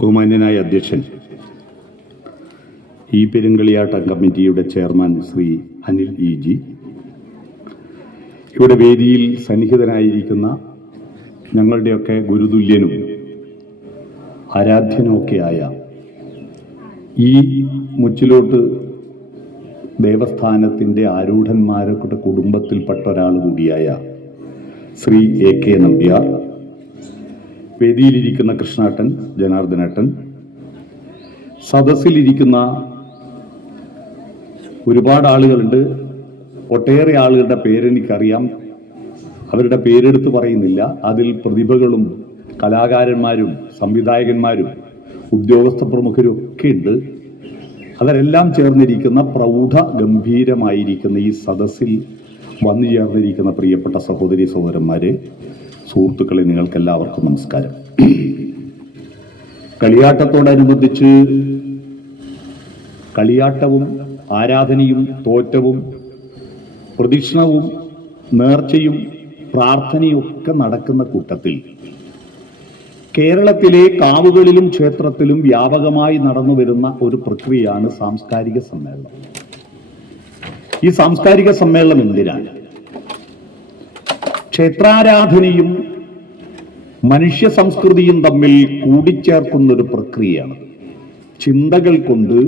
ബഹുമാന്യനായ അധ്യക്ഷൻ, ഈ പെരുങ്കളിയാട്ടം കമ്മിറ്റിയുടെ ചെയർമാൻ ശ്രീ അനിൽ ജി, ഇവിടെ വേദിയിൽ സന്നിഹിതനായിരിക്കുന്ന ഞങ്ങളുടെയൊക്കെ ഗുരുതുല്യനും ആരാധ്യനുമൊക്കെയായ ഈ മുച്ചിലോട്ട് ദേവസ്ഥാനത്തിൻ്റെ ആരൂഢന്മാരുടെ കുടുംബത്തിൽപ്പെട്ട ഒരാൾ കൂടിയായ ശ്രീ AK നമ്പ്യാർ, വേദിയിലിരിക്കുന്ന കൃഷ്ണേട്ടൻ, ജനാർദ്ദനേട്ടൻ, സദസ്സിലിരിക്കുന്ന ഒരുപാട് ആളുകളുണ്ട്. ഒട്ടേറെ ആളുകളുടെ പേരെനിക്കറിയാം, അവരുടെ പേരെടുത്ത് പറയുന്നില്ല. അതിൽ പ്രതിഭകളും കലാകാരന്മാരും സംവിധായകന്മാരും ഉദ്യോഗസ്ഥ പ്രമുഖരും ഒക്കെ ഉണ്ട്. അവരെല്ലാം ചേർന്നിരിക്കുന്ന പ്രൗഢ ഗംഭീരമായിരിക്കുന്ന ഈ സദസ്സിൽ വന്നു ചേർന്നിരിക്കുന്ന പ്രിയപ്പെട്ട സഹോദരി സഹോദരന്മാരെ, സുഹൃത്തുക്കളെ, നിങ്ങൾക്കെല്ലാവർക്കും നമസ്കാരം. കളിയാട്ടത്തോടനുബന്ധിച്ച് കളിയാട്ടവും ആരാധനയും തോറ്റവും പ്രദക്ഷിണവും നേർച്ചയും പ്രാർത്ഥനയും ഒക്കെ നടക്കുന്ന കൂട്ടത്തിൽ കേരളത്തിലെ കാവുകളിലും ക്ഷേത്രത്തിലും വ്യാപകമായി നടന്നു വരുന്ന ഒരു പ്രക്രിയയാണ് സാംസ്കാരിക സമ്മേളനം. ഈ സാംസ്കാരിക സമ്മേളനം എന്തിനാണ്? ക്ഷേത്രാരാധനയും മനുഷ്യ സംസ്കൃതിയും തമ്മിൽ കൂടിച്ചേർക്കുന്ന ഒരു പ്രക്രിയയാണ്. ചിന്തകൾ കൊണ്ട്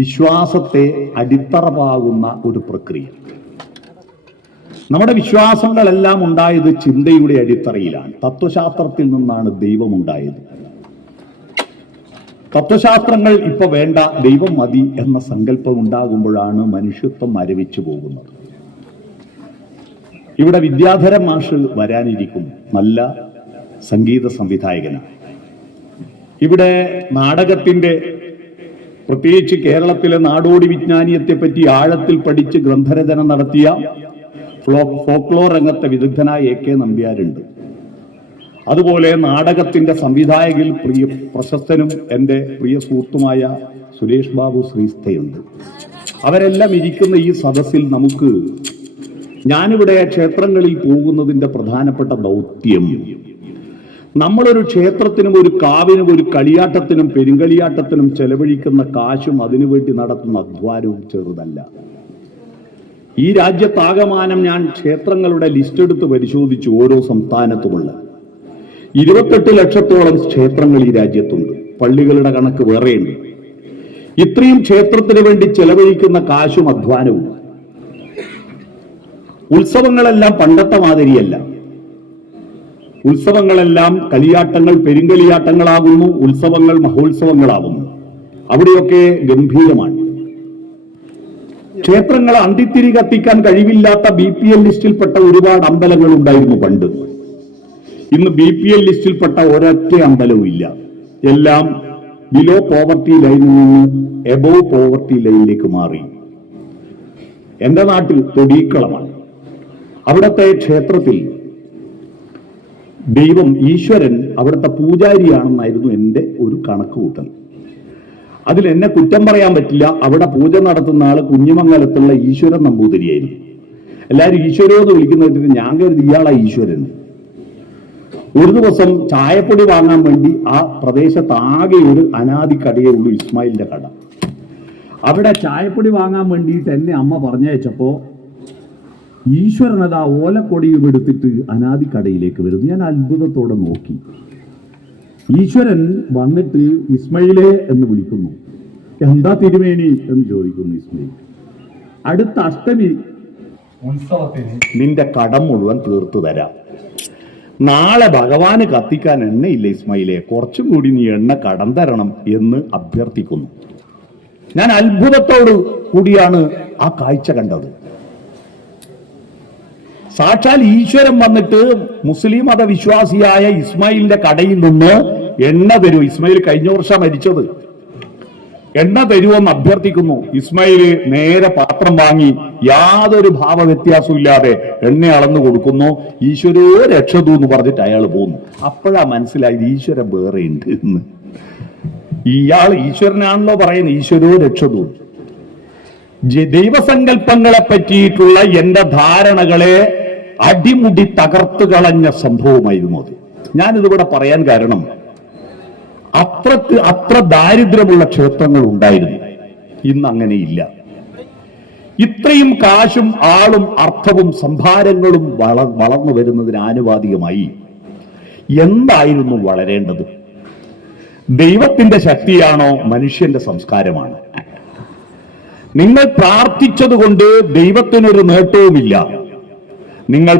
വിശ്വാസത്തെ അടിത്തറവാകുന്ന ഒരു പ്രക്രിയ. നമ്മുടെ വിശ്വാസങ്ങളെല്ലാം ഉണ്ടായത് ചിന്തയുടെ അടിത്തറയിലാണ്. തത്വശാസ്ത്രത്തിൽ നിന്നാണ് ദൈവം ഉണ്ടായത്. തത്വശാസ്ത്രങ്ങൾ ഇപ്പൊ വേണ്ട, ദൈവം മതി എന്ന സങ്കല്പം ഉണ്ടാകുമ്പോഴാണ് മനുഷ്യത്വം മരവിച്ചു പോകുന്നത്. ഇവിടെ വിദ്യാധരൻ മാഷ് വരാനിരിക്കും, നല്ല സംഗീത സംവിധായകനാണ്. ഇവിടെ നാടകത്തിന്റെ, പ്രത്യേകിച്ച് കേരളത്തിലെ നാടോടി വിജ്ഞാനീയത്തെ പറ്റി ആഴത്തിൽ പഠിച്ച് ഗ്രന്ഥരചന നടത്തിയ ഫോക്ലോർ രംഗത്തെ വിദഗ്ധനായ AK നമ്പ്യാരുണ്ട്. അതുപോലെ നാടകത്തിന്റെ സംവിധായകയിൽ പ്രശസ്തനും എൻ്റെ പ്രിയ സുഹൃത്തുമായ സുരേഷ് ബാബു ശ്രീസ്തയുണ്ട്. അവരെല്ലാം ഇരിക്കുന്ന ഈ സദസ്സിൽ നമുക്ക്, ഞാനിവിടെ ക്ഷേത്രങ്ങളിൽ പോകുന്നതിന്റെ പ്രധാനപ്പെട്ട ദൗത്യം, നമ്മളൊരു ക്ഷേത്രത്തിനും ഒരു കാവിനും ഒരു കളിയാട്ടത്തിനും പെരുങ്കളിയാട്ടത്തിനും ചെലവഴിക്കുന്ന കാശും അതിനുവേണ്ടി നടത്തുന്ന അധ്വാനവും ചെറുതല്ല. ഈ രാജ്യത്താകമാനം ഞാൻ ക്ഷേത്രങ്ങളുടെ ലിസ്റ്റ് എടുത്ത് പരിശോധിച്ചു. ഓരോ സംസ്ഥാനത്തുമുള്ള 28 ലക്ഷത്തോളം ക്ഷേത്രങ്ങൾ ഈ രാജ്യത്തുണ്ട്. പള്ളികളുടെ കണക്ക് വേറെയുണ്ട്. ഇത്രയും ക്ഷേത്രത്തിന് വേണ്ടി ചെലവഴിക്കുന്ന കാശും അധ്വാനവും. ഉത്സവങ്ങളെല്ലാം പണ്ടത്തെ മാതിരിയല്ല. ഉത്സവങ്ങളെല്ലാം കളിയാട്ടങ്ങൾ പെരുങ്കളിയാട്ടങ്ങളാകുന്നു, ഉത്സവങ്ങൾ മഹോത്സവങ്ങളാകുന്നു. അവിടെയൊക്കെ ഗംഭീരമാണ്. ക്ഷേത്രങ്ങളെ അന്തിത്തിരി കത്തിക്കാൻ കഴിവില്ലാത്ത BPL ലിസ്റ്റിൽപ്പെട്ട ഒരുപാട് അമ്പലങ്ങൾ ഉണ്ടായിരുന്നു പണ്ട്. ഇന്ന് BPL ലിസ്റ്റിൽപ്പെട്ട ഒരൊറ്റ അമ്പലവും ഇല്ല. എല്ലാം ബിലോ പോവർട്ടി ലൈനിൽ നിന്ന് എബോവ് പോവർട്ടി ലൈനിലേക്ക് മാറി. എന്റെ നാട്ടിൽ തൊടീക്കളമാണ്. അവിടുത്തെ ക്ഷേത്രത്തിൽ ദൈവം, ഈശ്വരൻ അവിടുത്തെ പൂജാരിയാണെന്നായിരുന്നു എൻ്റെ ഒരു കണക്കുകൂട്ടൽ. അതിൽ എന്നെ കുറ്റം പറയാൻ പറ്റില്ല. അവിടെ പൂജ നടത്തുന്ന ആള് കുഞ്ഞിമംഗലത്തുള്ള ഈശ്വരൻ നമ്പൂതിരിയായിരുന്നു. എല്ലാവരും ഈശ്വരോ എന്ന് വിളിക്കുന്ന ഞാൻ കരുതി ഇയാളാ ഈശ്വരൻ. ഒരു ദിവസം ചായപ്പൊടി വാങ്ങാൻ വേണ്ടി ആ പ്രദേശത്ത് ആകെ ഒരു അനാദി കടയേ ഉള്ളൂ, ഇസ്മായിലിന്റെ കട. അവിടെ ചായപ്പൊടി വാങ്ങാൻ വേണ്ടിയിട്ട് എന്നെ അമ്മ പറഞ്ഞയച്ചപ്പോ ഈശ്വരനതാ ഓലക്കൊടിയും എടുത്തിട്ട് അനാദി കടയിലേക്ക് വരുന്നു. ഞാൻ അത്ഭുതത്തോടെ നോക്കി. ഈശ്വരൻ വന്നിട്ട് ഇസ്മയിലേ എന്ന് വിളിക്കുന്നു. എന്താ തിരുമേനി എന്ന് ചോദിക്കുന്നു ഇസ്മയിൽ. അടുത്ത അഷ്ടമി ഉത്സവത്തിന് നിന്റെ കടം മുഴുവൻ തീർത്തു തരാം. നാളെ ഭഗവാന് കത്തിക്കാൻ എണ്ണയില്ല ഇസ്മയിലെ, കുറച്ചും കൂടി നീ എണ്ണ കടം തരണം എന്ന് അഭ്യർത്ഥിക്കുന്നു. ഞാൻ അത്ഭുതത്തോട് കൂടിയാണ് ആ കാഴ്ച കണ്ടത്. സാക്ഷാൽ ഈശ്വരൻ വന്നിട്ട് മുസ്ലിം മതവിശ്വാസിയായ ഇസ്മായിലിന്റെ കടയിൽ നിന്ന് എണ്ണ തരൂ. ഇസ്മായിൽ കഴിഞ്ഞ വർഷം മരിച്ചത്. എണ്ണ തരുമെന്ന് അഭ്യർത്ഥിക്കുന്നു. ഇസ്മായില് നേരെ പാത്രം വാങ്ങി യാതൊരു ഭാവവ്യത്യാസവും ഇല്ലാതെ എണ്ണ അളന്നു കൊടുക്കുന്നു. ഈശ്വരോ രക്ഷതു എന്ന് പറഞ്ഞിട്ട് അയാൾ പോകുന്നു. അപ്പോഴാ മനസ്സിലായത് ഈശ്വരൻ വേറെ ഉണ്ട് എന്ന്. ഇയാൾ ഈശ്വരനാണല്ലോ പറയുന്നത്, ഈശ്വരോ രക്ഷതു. ദൈവസങ്കല്പങ്ങളെ പറ്റിയിട്ടുള്ള എന്റെ ധാരണകളെ അടിമുടി തകർത്തു കളഞ്ഞ സംഭവമായിരുന്നു അത്. ഞാനിതിവിടെ പറയാൻ കാരണം, അത്ര ദാരിദ്ര്യമുള്ള ക്ഷേത്രങ്ങൾ ഉണ്ടായിരുന്നു. ഇന്ന് അങ്ങനെയില്ല. ഇത്രയും കാശും ആളും അർത്ഥവും സംഭാരങ്ങളും വളർന്നു വരുന്നതിന് ആനുപാതികമായി എന്തായിരുന്നു വളരേണ്ടത്? ദൈവത്തിന്റെ ശക്തിയാണോ മനുഷ്യന്റെ സംസ്കാരമാണ്? നിങ്ങൾ പ്രാർത്ഥിച്ചതുകൊണ്ട് ദൈവത്തിനൊരു നേട്ടവുമില്ല. നിങ്ങൾ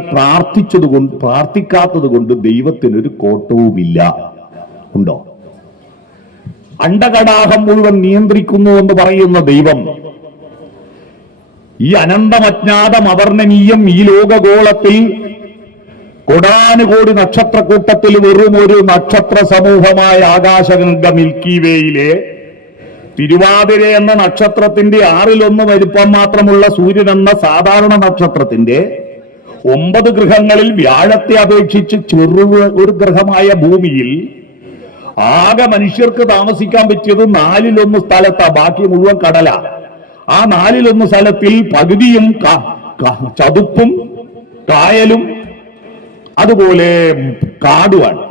പ്രാർത്ഥിക്കാത്തത് കൊണ്ട് ദൈവത്തിനൊരു കോട്ടവുമില്ല. ഉണ്ടോ? അണ്ടകടാഹം മുഴുവൻ നിയന്ത്രിക്കുന്നു എന്ന് പറയുന്ന ദൈവം ഈ അനന്തമജ്ഞാതം അവർണ്ണനീയം ഈ ലോകഗോളത്തിൽ കോടാനുകോടി നക്ഷത്രക്കൂട്ടത്തിൽ വെറും ഒരു നക്ഷത്ര സമൂഹമായ ആകാശഗംഗ മിൽക്കി വേയിലെ തിരുവാതിര എന്ന നക്ഷത്രത്തിന്റെ 1/6 വലിപ്പം മാത്രമുള്ള സൂര്യൻ എന്ന സാധാരണ നക്ഷത്രത്തിന്റെ 9 ഗ്രഹങ്ങളിൽ വ്യാഴത്തെ അപേക്ഷിച്ച് ഒരു ഗ്രഹമായ ഭൂമിയിൽ ആകെ മനുഷ്യർക്ക് താമസിക്കാൻ പറ്റിയത് 1/4 സ്ഥലത്താ. ബാക്കി മുഴുവൻ കടല. ആ 1/4 സ്ഥലത്തിൽ പകുതിയും ചതുപ്പും കായലും അതുപോലെ കാടുമാണ്.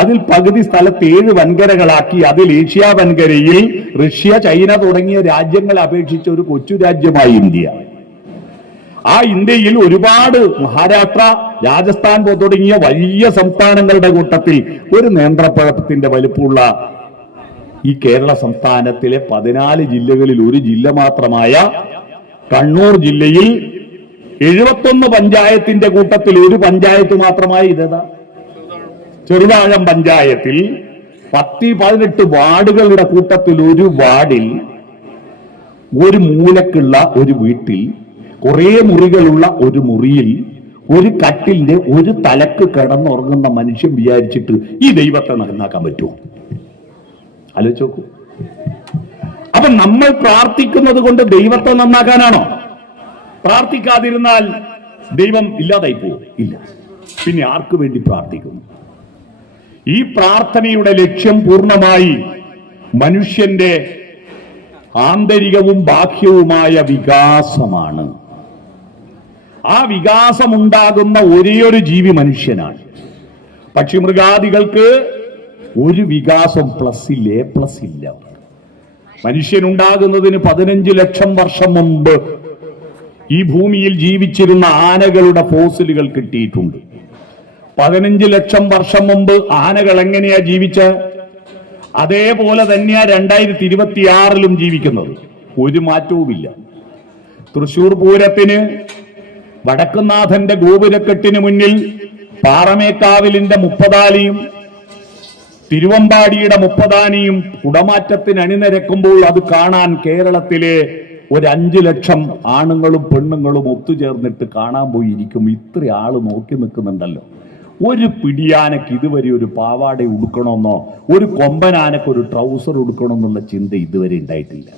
അതിൽ പകുതി സ്ഥലത്ത് 7 വൻകരകളാക്കി അതിൽ ഏഷ്യ വൻകരയിൽ റഷ്യ, ചൈന തുടങ്ങിയ രാജ്യങ്ങളെ അപേക്ഷിച്ച് ഒരു കൊച്ചു രാജ്യമായി ഇന്ത്യ. ആ ഇന്ത്യയിൽ ഒരുപാട് മഹാരാഷ്ട്ര, രാജസ്ഥാൻ തുടങ്ങിയ വലിയ സംസ്ഥാനങ്ങളുടെ കൂട്ടത്തിൽ ഒരു നേന്ത്രപ്പഴത്തിന്റെ വലിപ്പമുള്ള ഈ കേരള സംസ്ഥാനത്തിലെ 14 ജില്ലകളിൽ ഒരു ജില്ല മാത്രമായ കണ്ണൂർ ജില്ലയിൽ 71 പഞ്ചായത്തിന്റെ കൂട്ടത്തിൽ ഒരു പഞ്ചായത്ത് മാത്രമായി ഇതാ ചെറുതാഴം പഞ്ചായത്തിൽ 10-18 വാർഡുകളുടെ കൂട്ടത്തിൽ ഒരു വാർഡിൽ ഒരു മൂലക്കുള്ള ഒരു വീട്ടിൽ കുറെ മുറികളുള്ള ഒരു മുറിയിൽ ഒരു കട്ടിലിന്റെ ഒരു തലക്ക് കിടന്നുറങ്ങുന്ന മനുഷ്യൻ വിചാരിച്ചിട്ട് ഈ ദൈവത്തെ നന്നാക്കാൻ പറ്റുമോ? ആലോചിച്ച് നോക്കൂ. അപ്പൊ നമ്മൾ പ്രാർത്ഥിക്കുന്നത് കൊണ്ട് ദൈവത്തെ നന്നാക്കാനാണോ? പ്രാർത്ഥിക്കാതിരുന്നാൽ ദൈവം ഇല്ലാതായി പോകും? ഇല്ല. പിന്നെ ആർക്കു വേണ്ടി പ്രാർത്ഥിക്കുന്നു? ഈ പ്രാർത്ഥനയുടെ ലക്ഷ്യം പൂർണ്ണമായി മനുഷ്യന്റെ ആന്തരികവും ബാഹ്യവുമായ വികാസമാണ്. ആ വികാസമുണ്ടാകുന്ന ഒരേയൊരു ജീവി മനുഷ്യനാണ്. പക്ഷിമൃഗാദികൾക്ക് ഒരു വികാസം പ്ലസ് ഇല്ല. മനുഷ്യനുണ്ടാകുന്നതിന് 15 ലക്ഷം വർഷം മുമ്പ് ഈ ഭൂമിയിൽ ജീവിച്ചിരുന്ന ആനകളുടെ ഫോസിലുകൾ കിട്ടിയിട്ടുണ്ട്. 15 ലക്ഷം വർഷം മുമ്പ് ആനകൾ എങ്ങനെയാ ജീവിച്ച അതേപോലെ തന്നെയാ 2026 ജീവിക്കുന്നത്. ഒരു മാറ്റവുമില്ല. തൃശൂർ പൂരത്തിന് വടക്കുന്നാഥന്റെ ഗോപുരക്കെട്ടിന് മുന്നിൽ പാറമേക്കാവിലിന്റെ 30 തിരുവമ്പാടിയുടെ 30 കുടമാറ്റത്തിന് അണിനിരക്കുമ്പോൾ അത് കാണാൻ കേരളത്തിലെ ഒരു 5 ലക്ഷം ആണുങ്ങളും പെണ്ണുങ്ങളും ഒത്തുചേർന്നിട്ട് കാണാൻ പോയിരിക്കും. ഇത്ര ആള് നോക്കി നിൽക്കുന്നുണ്ടല്ലോ. ഒരു പിടിയാനക്ക് ഇതുവരെ ഒരു പാവാട ഉടുക്കണമെന്നോ ഒരു കൊമ്പനാനക്ക് ഒരു ട്രൗസർ ഉടുക്കണമെന്നുള്ള ചിന്ത ഇതുവരെ ഉണ്ടായിട്ടില്ല.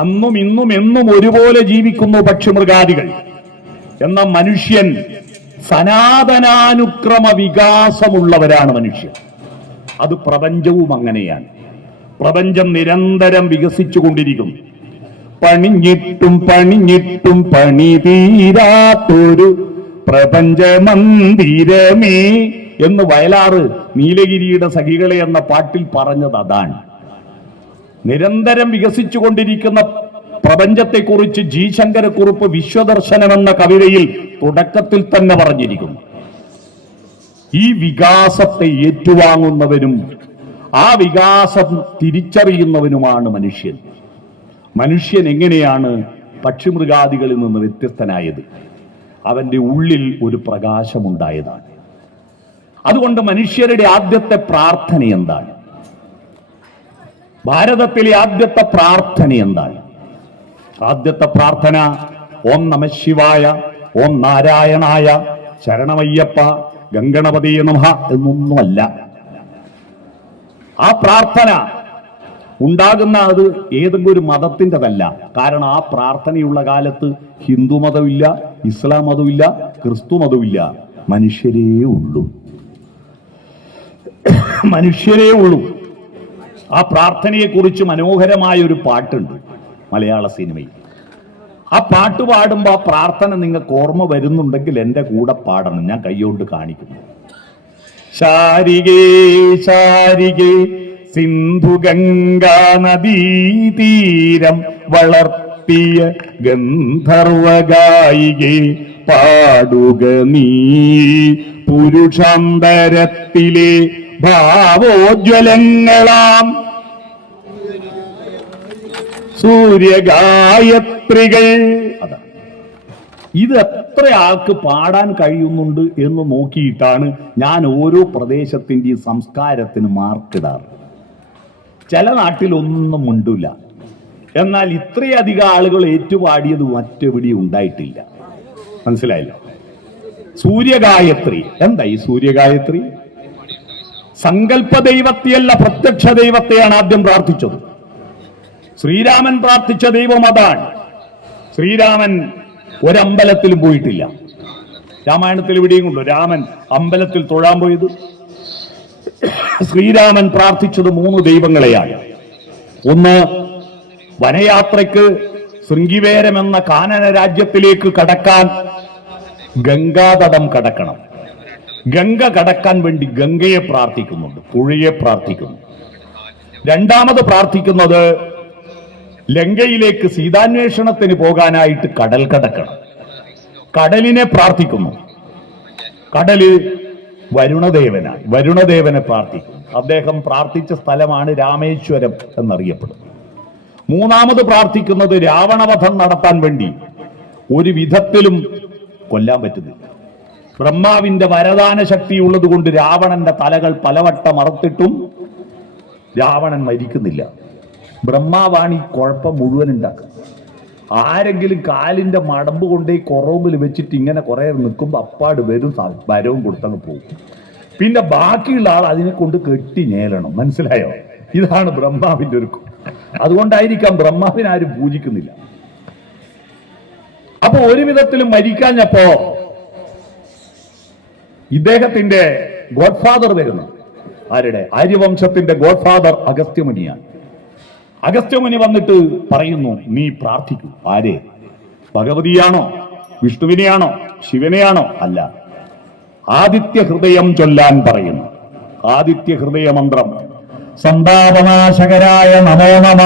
അന്നും ഇന്നും എന്നും ഒരുപോലെ ജീവിക്കുന്നു പക്ഷിമൃഗാദികൾ. എന്ന മനുഷ്യൻ സനാതനാനുക്രമ വികാസമുള്ളവരാണ് മനുഷ്യൻ. അത് പ്രപഞ്ചവും അങ്ങനെയാണ്. പ്രപഞ്ചം നിരന്തരം വികസിച്ചുകൊണ്ടിരിക്കുന്നു. പണിഞ്ഞിട്ടും പണി തീരാത്തൊരു പ്രപഞ്ചമന്ദിരമേ എന്ന് വയലാറ് നീലഗിരിയുടെ സഖികളെ എന്ന പാട്ടിൽ പറഞ്ഞത് അതാണ്. നിരന്തരം വികസിച്ചുകൊണ്ടിരിക്കുന്ന പ്രപഞ്ചത്തെക്കുറിച്ച് ജി ശങ്കരക്കുറുപ്പ് വിശ്വദർശനം എന്ന കവിതയിൽ തുടക്കത്തിൽ തന്നെ പറഞ്ഞിരിക്കുന്നു. ഈ വികാസത്തെ ഏറ്റുവാങ്ങുന്നവനും ആ വികാസം തിരിച്ചറിയുന്നവനുമാണ് മനുഷ്യൻ. മനുഷ്യൻ എങ്ങനെയാണ് പക്ഷിമൃഗാദികളിൽ നിന്ന് വ്യത്യസ്തനായത്? അവന്റെ ഉള്ളിൽ ഒരു പ്രകാശമുണ്ടായതാണ്. അതുകൊണ്ട് മനുഷ്യരുടെ ആദ്യത്തെ പ്രാർത്ഥന എന്താണ്? ഭാരതത്തിലെ ആദ്യത്തെ പ്രാർത്ഥന എന്താണ്? ആദ്യത്തെ പ്രാർത്ഥന ഓം നമഃശിവായ, ഓം നാരായണായ, ശരണമയ്യപ്പ, ഗംഗണപതി നമഃ എന്നൊന്നുമല്ല. ആ പ്രാർത്ഥന ഉണ്ടാകുന്ന അത് ഏതെങ്കിലും ഒരു മതത്തിൻ്റെതല്ല. കാരണം ആ പ്രാർത്ഥനയുള്ള കാലത്ത് ഹിന്ദു മതമില്ല, ഇസ്ലാം മതമില്ല, ക്രിസ്തു മതമില്ല. മനുഷ്യരേ ഉള്ളൂ. ആ പ്രാർത്ഥനയെക്കുറിച്ച് മനോഹരമായ ഒരു പാട്ടുണ്ട് മലയാള സിനിമയിൽ. ആ പാട്ട് പാടുമ്പോൾ ആ പ്രാർത്ഥന നിങ്ങൾക്ക് ഓർമ്മ വരുന്നുണ്ടെങ്കിൽ എൻ്റെ കൂടെ പാടണം. ഞാൻ കൈകൊണ്ട് കാണിക്കുന്നു. ശാരികേ ശാരികേ സിന്ധു ഗംഗാ നദീതീരം വളർത്തിയ ഗന്ധർവഗായികേ പാടുക നീ പുരുഷാന്തരത്തിലെ ഭാവോജ്വലങ്ങളാം സൂര്യഗായത്രികൾ. അതാണ് ഇത്. എത്ര ആൾക്ക് പാടാൻ കഴിയുന്നുണ്ട് എന്ന് നോക്കിയിട്ടാണ് ഞാൻ ഓരോ പ്രദേശത്തിൻ്റെയും സംസ്കാരത്തിന് മാർക്കിടാറ്. ചില നാട്ടിലൊന്നും ഉണ്ടില്ല, എന്നാൽ ഇത്രയധികം ആളുകൾ ഏറ്റുപാടിയത് മറ്റെവിടെയും ഉണ്ടായിട്ടില്ല. മനസ്സിലായല്ലോ? സൂര്യഗായത്രി. എന്താ ഈ സൂര്യഗായത്രി? സങ്കല്പ ദൈവത്തെയല്ല, പ്രത്യക്ഷ ദൈവത്തെയാണ് ആദ്യം പ്രാർത്ഥിച്ചത്. ശ്രീരാമൻ പ്രാർത്ഥിച്ച ദൈവം അതാണ്. ശ്രീരാമൻ ഒരമ്പലത്തിലും പോയിട്ടില്ല. രാമായണത്തിൽ ഇവിടെയും കൊണ്ടു രാമൻ അമ്പലത്തിൽ തൊഴാൻ പോയത്. ശ്രീരാമൻ പ്രാർത്ഥിച്ചത് 3 ദൈവങ്ങളെയാണ്. ഒന്ന്, വനയാത്രയ്ക്ക് ശൃംഗിവേരം എന്ന കാനന രാജ്യത്തിലേക്ക് കടക്കാൻ ഗംഗാതടം കടക്കണം. ഗംഗ കടക്കാൻ വേണ്ടി ഗംഗയെ പ്രാർത്ഥിക്കുന്നുണ്ട്, പുഴയെ പ്രാർത്ഥിക്കുന്നു. രണ്ടാമത് പ്രാർത്ഥിക്കുന്നത് ലങ്കയിലേക്ക് സീതാന്വേഷണത്തിന് പോകാനായിട്ട് കടൽ കടക്കണം. കടലിനെ പ്രാർത്ഥിക്കുന്നു. കടല് വരുണദേവനാണ്. വരുണദേവനെ പ്രാർത്ഥിക്കുന്നു. അദ്ദേഹം പ്രാർത്ഥിച്ച സ്ഥലമാണ് രാമേശ്വരം എന്നറിയപ്പെടുന്നത്. മൂന്നാമത് പ്രാർത്ഥിക്കുന്നത് രാവണവധം നടത്താൻ വേണ്ടി ഒരു വിധത്തിലും കൊല്ലാൻ പറ്റുന്നില്ല. ബ്രഹ്മാവിന്റെ വരദാന ശക്തിയുള്ളത് കൊണ്ട് രാവണന്റെ തലകൾ പലവട്ടം അറുത്തിട്ടും രാവണൻ മരിക്കുന്നില്ല. ബ്രഹ്മാവാണ് ഈ കുഴപ്പം മുഴുവൻ ഉണ്ടാക്കുക. ആരെങ്കിലും കാലിന്റെ മടമ്പ് കൊണ്ടേ കുറവുമ്പിൽ വെച്ചിട്ട് ഇങ്ങനെ കുറെ നിൽക്കുമ്പോൾ അപ്പാട് വരും, വരവും കൊടുത്തങ്ങ് പോകും. പിന്നെ ബാക്കിയുള്ള ആൾ അതിനെ കൊണ്ട് കെട്ടി ഞേലണം. മനസ്സിലായോ? ഇതാണ് ബ്രഹ്മാവിന്റെ ഒരു. അതുകൊണ്ടായിരിക്കാം ബ്രഹ്മാവിനെ ആരും പൂജിക്കുന്നില്ല. അപ്പൊ ഒരു വിധത്തിലും മരിക്കാഞ്ഞപ്പോ ഇദ്ദേഹത്തിന്റെ ഗോഡ്ഫാദർ വരുന്നു. ആരുടെ? ആര്യവംശത്തിന്റെ ഗോഡ്ഫാദർ അഗസ്ത്യമുനിയാണ്. അഗസ്ത്യമുനി വന്നിട്ട് പറയുന്നു, നീ പ്രാർത്ഥിക്കൂ. ആരെ? ഭഗവതിയാണോ? വിഷ്ണുവിനെയാണോ? ശിവനെയാണോ? അല്ല, ആദിത്യ ഹൃദയം ചൊല്ലാൻ പറയുന്നു. ആദിത്യ ഹൃദയ മന്ത്രം. സന്താപനാശകരായ നമോ നമ,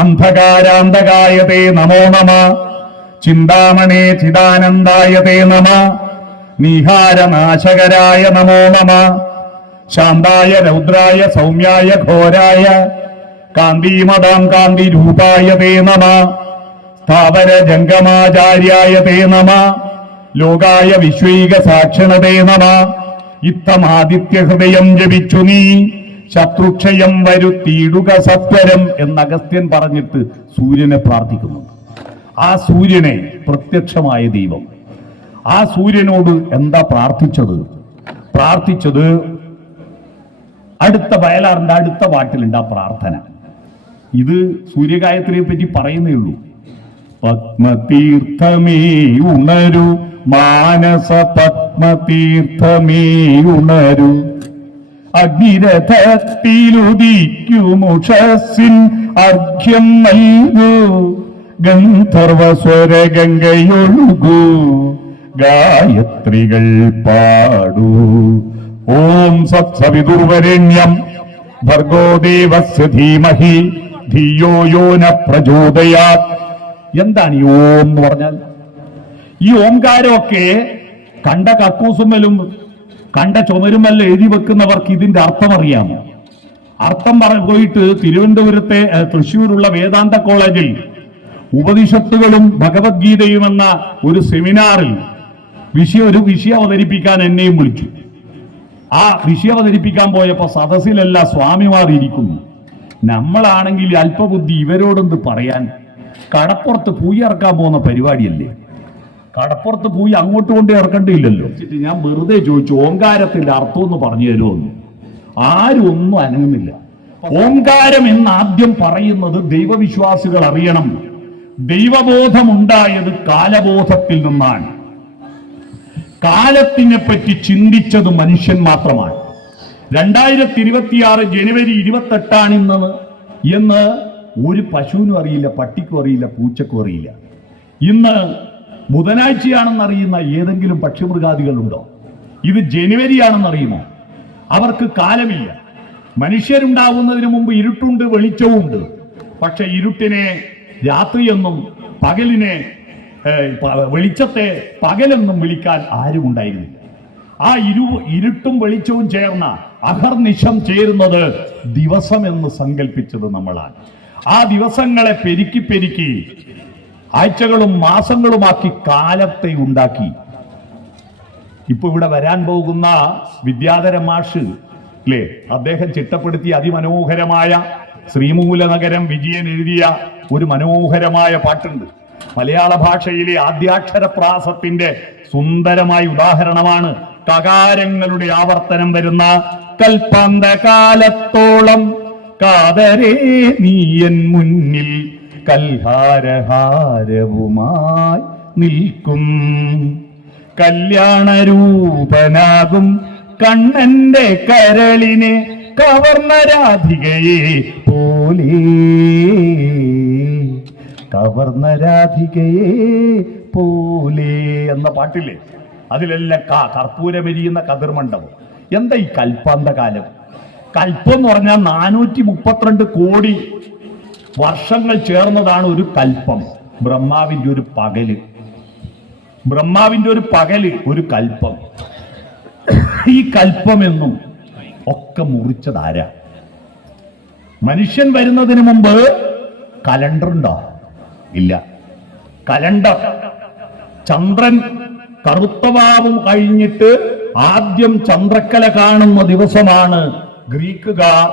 അന്ധകാരാന്തകായ തേ നമോ നമ, ചിന്താമണേ ചിദാനന്ദായ തേ നമ, നീഹാരനാശകരായ നമോ നമ, ശാന്തായ രൗദ്രായ സൗമ്യായ ഘോരായ കാന്തിമതാം കാന്തി രൂപായ തേ നമ, സ്ഥാവര ജംഗമാചാര്യായ തേ നമ, ലോകായ വിശ്വൈക സാക്ഷണതേ നമ. ഇത്തമാദിത്യ ഹൃദയം ജപിച്ചു നീ ശത്രുക്ഷയം വരുത്തിയിടുക സത്വരം എന്ന് അഗസ്ത്യൻ പറഞ്ഞിട്ട് സൂര്യനെ പ്രാർത്ഥിക്കുന്നു. ആ സൂര്യനെ പ്രത്യക്ഷമായ ദൈവം. ആ സൂര്യനോട് എന്താ പ്രാർത്ഥിച്ചത് അടുത്ത വയലാറിന്റെ അടുത്ത പാട്ടിലുണ്ട് ആ പ്രാർത്ഥന. ഇത് സൂര്യഗായത്രിയെ പറ്റി പറയുന്നേ ഉള്ളൂ. പത്മതീർത്ഥമേ ഉണരു, മാനസ പത്മതീർത്ഥമേ ഉണരു, അഗ്നിരഥത്തിലുദിക്കുമുഷസ്സിൻ അർഘ്യം നൽകൂ, ഗന്ധർവസ്വര ഗംഗയൊഴുകൂ, ഗായത്രികൾ പാടൂ. ഓം സത്സവിതുർവരണ്യം ഭർഗോ ദേവസ്യ ധീമഹി ധിയോ യോ ന പ്രചോദയാത്. എന്താണ് ഈ ഓം എന്ന് പറഞ്ഞാൽ? ഈ ഓംകാരമൊക്കെ കണ്ട കക്കൂസുമ്മലും കണ്ട ചുമരുമല്ല എഴുതി വെക്കുന്നവർക്ക് ഇതിന്റെ അർത്ഥം അറിയാമോ? അർത്ഥം പോയിട്ട് തിരുവനന്തപുരത്തെ തൃശ്ശൂരുള്ള വേദാന്ത കോളേജിൽ ഉപനിഷത്തുകളും ഭഗവത്ഗീതയും എന്ന ഒരു സെമിനാറിൽ ഒരു വിഷയം അവതരിപ്പിക്കാൻ എന്നെയും വിളിച്ചു. ആ വിഷയം അവതരിപ്പിക്കാൻ പോയപ്പോ സദസ്സിലെല്ലാം സ്വാമിമാർ ഇരിക്കുന്നു. നമ്മളാണെങ്കിൽ അല്പബുദ്ധി, ഇവരോടൊന്ന് പറയാൻ. കടപ്പുറത്ത് പൂയി ഇറക്കാൻ പോകുന്ന പരിപാടിയല്ലേ, കടപ്പുറത്ത് പൂയി അങ്ങോട്ട് കൊണ്ട് ഇറക്കേണ്ടിയില്ലല്ലോ. ഞാൻ വെറുതെ ചോദിച്ചു, ഓങ്കാരത്തിന്റെ അർത്ഥം ഒന്ന് പറഞ്ഞു തരുമെന്ന്. ആരും ഒന്നും അനങ്ങുന്നില്ല. ഓങ്കാരം എന്ന് ആദ്യം പറയുന്നത് ദൈവവിശ്വാസികൾ അറിയണം, ദൈവബോധമുണ്ടായത് കാലബോധത്തിൽ നിന്നാണ്. കാലത്തിനെ പറ്റി ചിന്തിച്ചത് മനുഷ്യൻ മാത്രമാണ്. 2026 ജനുവരി 28 എന്ന് ഒരു പശുവിനും അറിയില്ല, പട്ടിക്കും അറിയില്ല, പൂച്ചക്കും അറിയില്ല. ഇന്ന് ബുധനാഴ്ചയാണെന്നറിയുന്ന ഏതെങ്കിലും പക്ഷിമൃഗാദികളുണ്ടോ? ഇത് ജനുവരി ആണെന്നറിയുമോ? അവർക്ക് കാലമില്ല. മനുഷ്യരുണ്ടാവുന്നതിന് മുമ്പ് ഇരുട്ടുണ്ട്, വെളിച്ചവുമുണ്ട്. പക്ഷെ ഇരുട്ടിനെ രാത്രിയെന്നും പകലിനെ വെളിച്ചത്തെ പകലെന്നും വിളിക്കാൻ ആരും ഉണ്ടായിരുന്നില്ല. ആ ഇരുട്ടും വെളിച്ചവും ചേർന്ന അഹർനിശം ചേരുന്നത് ദിവസം എന്ന് സങ്കല്പിച്ചത് നമ്മളാണ്. ആ ദിവസങ്ങളെ പെരുക്കി പെരുക്കി ആഴ്ചകളും മാസങ്ങളുമാക്കി കാലത്തെ ഉണ്ടാക്കി. ഇപ്പൊ ഇവിടെ വരാൻ പോകുന്ന വിദ്യാധര മാഷ് അല്ലേ, അദ്ദേഹം ചിട്ടപ്പെടുത്തിയ അതിമനോഹരമായ ശ്രീമൂലനഗരം വിജയൻ എഴുതിയ ഒരു മനോഹരമായ പാട്ടുണ്ട്. മലയാള ഭാഷയിലെ ആദ്യാക്ഷരപ്രാസത്തിന്റെ സുന്ദരമായ ഉദാഹരണമാണ് കകാരങ്ങളുടെ ആവർത്തനം വരുന്ന കൽപ്പാന്തകാലത്തോളം കാതരേ നീയൻ മുന്നിൽ കൽഹാരഹാരവുമായി നിൽക്കും. കല്യാണരൂപനാകും കണ്ണന്റെ കരളിനെ കവർന്ന രാധികയെ പോലെ, കവർന്ന രാധികയെ പോലെ എന്ന പാട്ടില്ലേ, അതിലെല്ലാം കർപ്പൂരമെരിയുന്ന കതിർമണ്ഡപം. എന്താ ഈ കൽപ്പാന്തകാലം? കൽപ്പം എന്ന് പറഞ്ഞാൽ 432 കോടി വർഷങ്ങൾ ചേർന്നതാണ് ഒരു കൽപ്പം. ബ്രഹ്മാവിന്റെ ഒരു പകല്, ബ്രഹ്മാവിന്റെ ഒരു പകല്, ഒരു കൽപ്പം. ഈ കൽപ്പമെന്നും ഒക്കെ മുറിച്ചതാരാ? മനുഷ്യൻ വരുന്നതിന് മുമ്പ് കലണ്ടർ ഉണ്ടോ? ഇല്ല. കലണ്ടർ, ചന്ദ്രൻ കറുത്തവാവും കഴിഞ്ഞിട്ട് ആദ്യം ചന്ദ്രക്കല കാണുന്ന ദിവസമാണ് ഗ്രീക്കുകാർ